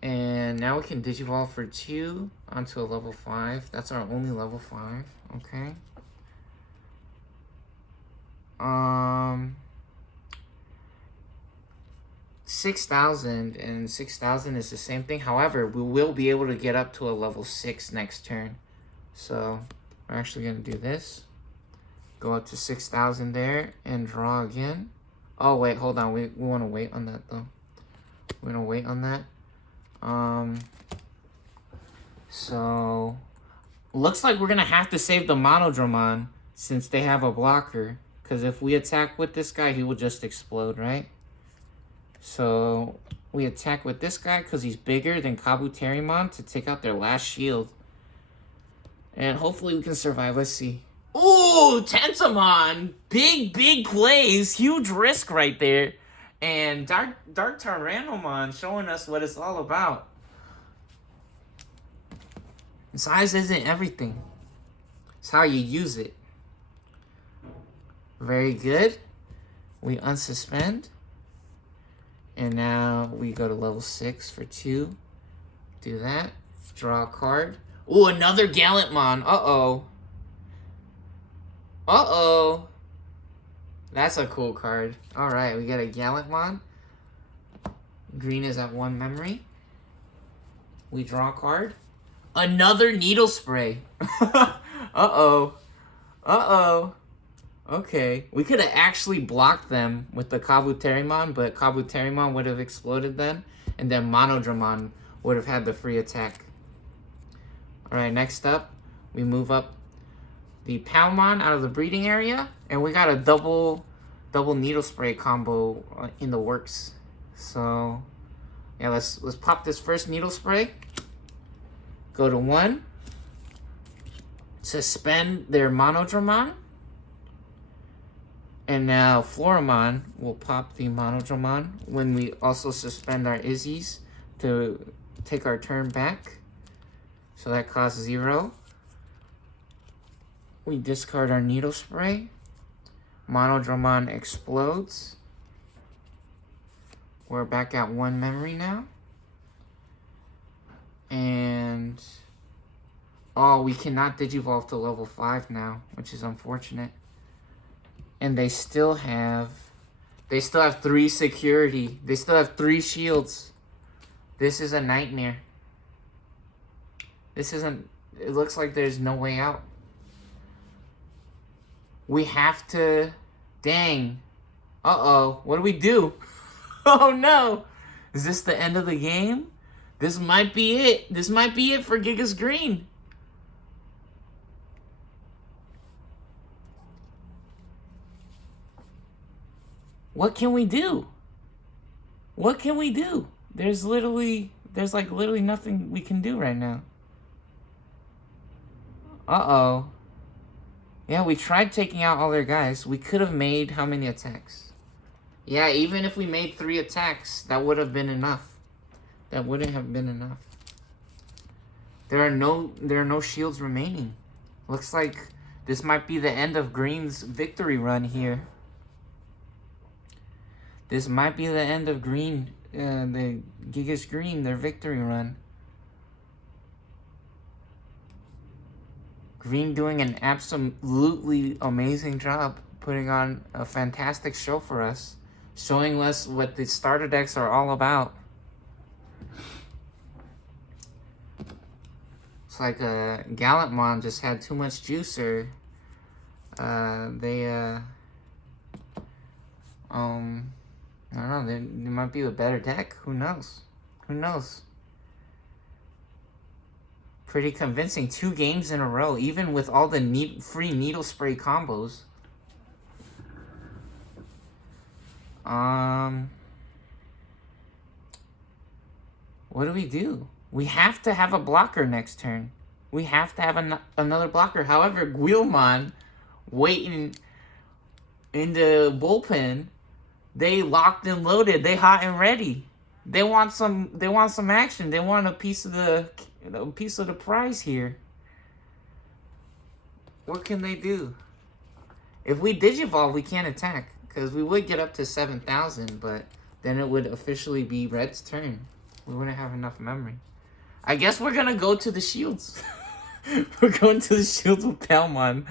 And now we can Digivolve for 2 onto a level 5. That's our only level 5. Okay. 6,000 and 6,000 is the same thing. However, we will be able to get up to a level 6 next turn. So we're actually going to do this. Go up to 6,000 there and draw again. Oh, wait, hold on. We want to wait on that, though. We're going to wait on that. So looks like we're going to have to save the Monodramon since they have a blocker. Because if we attack with this guy, he will just explode, right? So we attack with this guy because he's bigger than Kabuterimon to take out their last shield. And hopefully we can survive. Let's see. Ooh, Tentamon! Big plays. Huge risk right there. And Dark Tyrannomon showing us what it's all about. Size isn't everything. It's how you use it. Very good. We unsuspend. And now we go to level 6 for 2. Do that. Draw a card. Ooh, another Gallantmon. Uh-oh. Uh-oh. That's a cool card. Alright, we got a Gallantmon. Green is at 1 memory. We draw a card. Another Needle Spray. Uh-oh. Uh-oh. Okay. We could have actually blocked them with the Kabuterimon, but Kabuterimon would have exploded then, and then Monodramon would have had the free attack. Alright, next up, we move up the Palmon out of the breeding area, and we got a double Needle Spray combo in the works. So, yeah, let's pop this first Needle Spray. Go to 1. Suspend their Monodramon. And now Floramon will pop the Monodramon when we also suspend our Izzies to take our turn back. So that costs 0. We discard our Needle Spray. Monodramon explodes. We're back at 1 memory now. And oh, we cannot Digivolve to level 5 now, which is unfortunate. And they still have They still have 3 security. They still have 3 shields. This is a nightmare. This isn't... It looks like there's no way out. We have to... Dang. Uh-oh. What do we do? Oh, no. Is this the end of the game? This might be it. This might be it for Gigas Green. What can we do? What can we do? There's like literally nothing we can do right now. Uh-oh. Yeah, we tried taking out all their guys. We could have made how many attacks? Yeah, even if we made 3 attacks, that would have been enough. That wouldn't have been enough. There are no shields remaining. Looks like this might be the end of Green's victory run here. This might be the end of Green, the Gigas Green, their victory run. Green doing an absolutely amazing job, putting on a fantastic show for us, showing us what the starter decks are all about. It's like Gallantmon just had too much juice, or I don't know, they might be a better deck. Who knows? Who knows? Pretty convincing. 2 games in a row, even with all the free needle spray combos. What do we do? We have to have a blocker next turn. We have to have another blocker. However, Wheelman waiting in the bullpen. They locked and loaded. They hot and ready. They want some action. They want a piece of the prize here. What can they do? If we Digivolve, we can't attack, because we would get up to 7,000, but then it would officially be Red's turn. We wouldn't have enough memory. I guess we're gonna go to the shields. We're going to the shields with Palmon.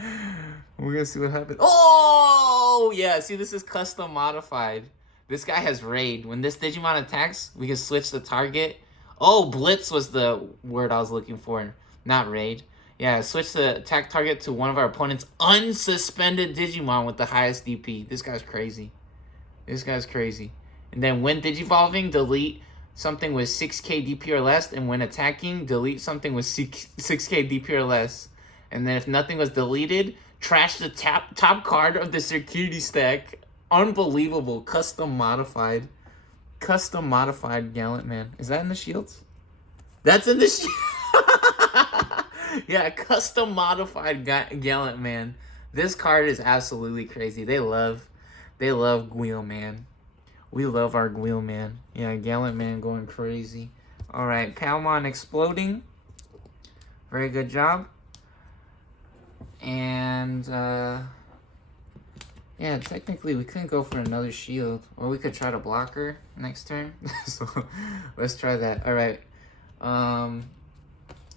We're gonna see what happens. Oh yeah, see, this is custom modified. This guy has raid. When this Digimon attacks, we can switch the target. Oh, blitz was the word I was looking for, not raid. Yeah, switch the attack target to one of our opponent's unsuspended Digimon with the highest DP. This guy's crazy. This guy's crazy. And then when Digivolving, delete something with 6k DP or less, and when attacking, delete something with 6k DP or less. And then if nothing was deleted, trash the top card of the security stack. Unbelievable. Custom modified. Custom modified Gallantman. Is that in the shields? That's in the shields. Yeah, custom modified Gallantman. This card is absolutely crazy. They love Wheelman. We love our Wheelman. Yeah, Gallantman going crazy. Alright, Palmon exploding. Very good job. And, yeah, technically we couldn't go for another shield. Or we could try to block her next turn. So, let's try that. Alright.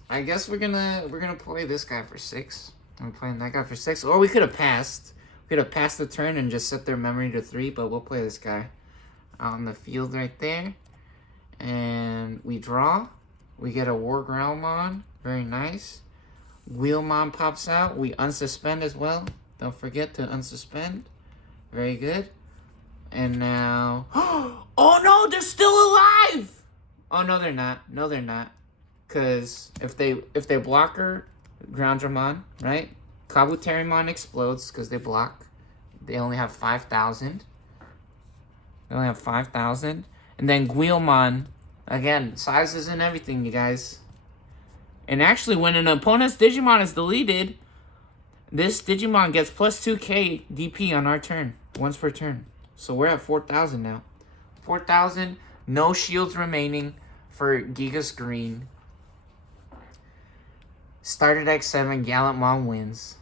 I guess we're gonna play this guy for 6. I'm playing that guy for 6. Or we could have passed. We could have passed the turn and just set their memory to 3, but we'll play this guy out on the field right there. And we draw. We get a War Growlmon. Very nice. Wheelmon pops out. We unsuspend as well. Don't forget to unsuspend. Very good. And now... Oh no, they're still alive! Oh no, they're not. No, they're not. Because if they block her, Groundramon, right? Kabuterimon explodes because they block. They only have 5,000. They only have 5,000. And then Wheelmon, again, sizes and everything, you guys. And actually, when an opponent's Digimon is deleted, this Digimon gets plus 2k DP on our turn. Once per turn. So we're at 4,000 now. 4,000. No shields remaining for Gigas Green. Started X7. Gallantmon wins.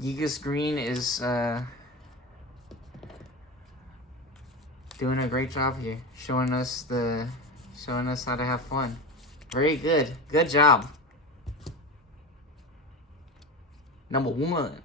Gigas Green is doing a great job here, showing us how to have fun. Very good. Good job. Number 1.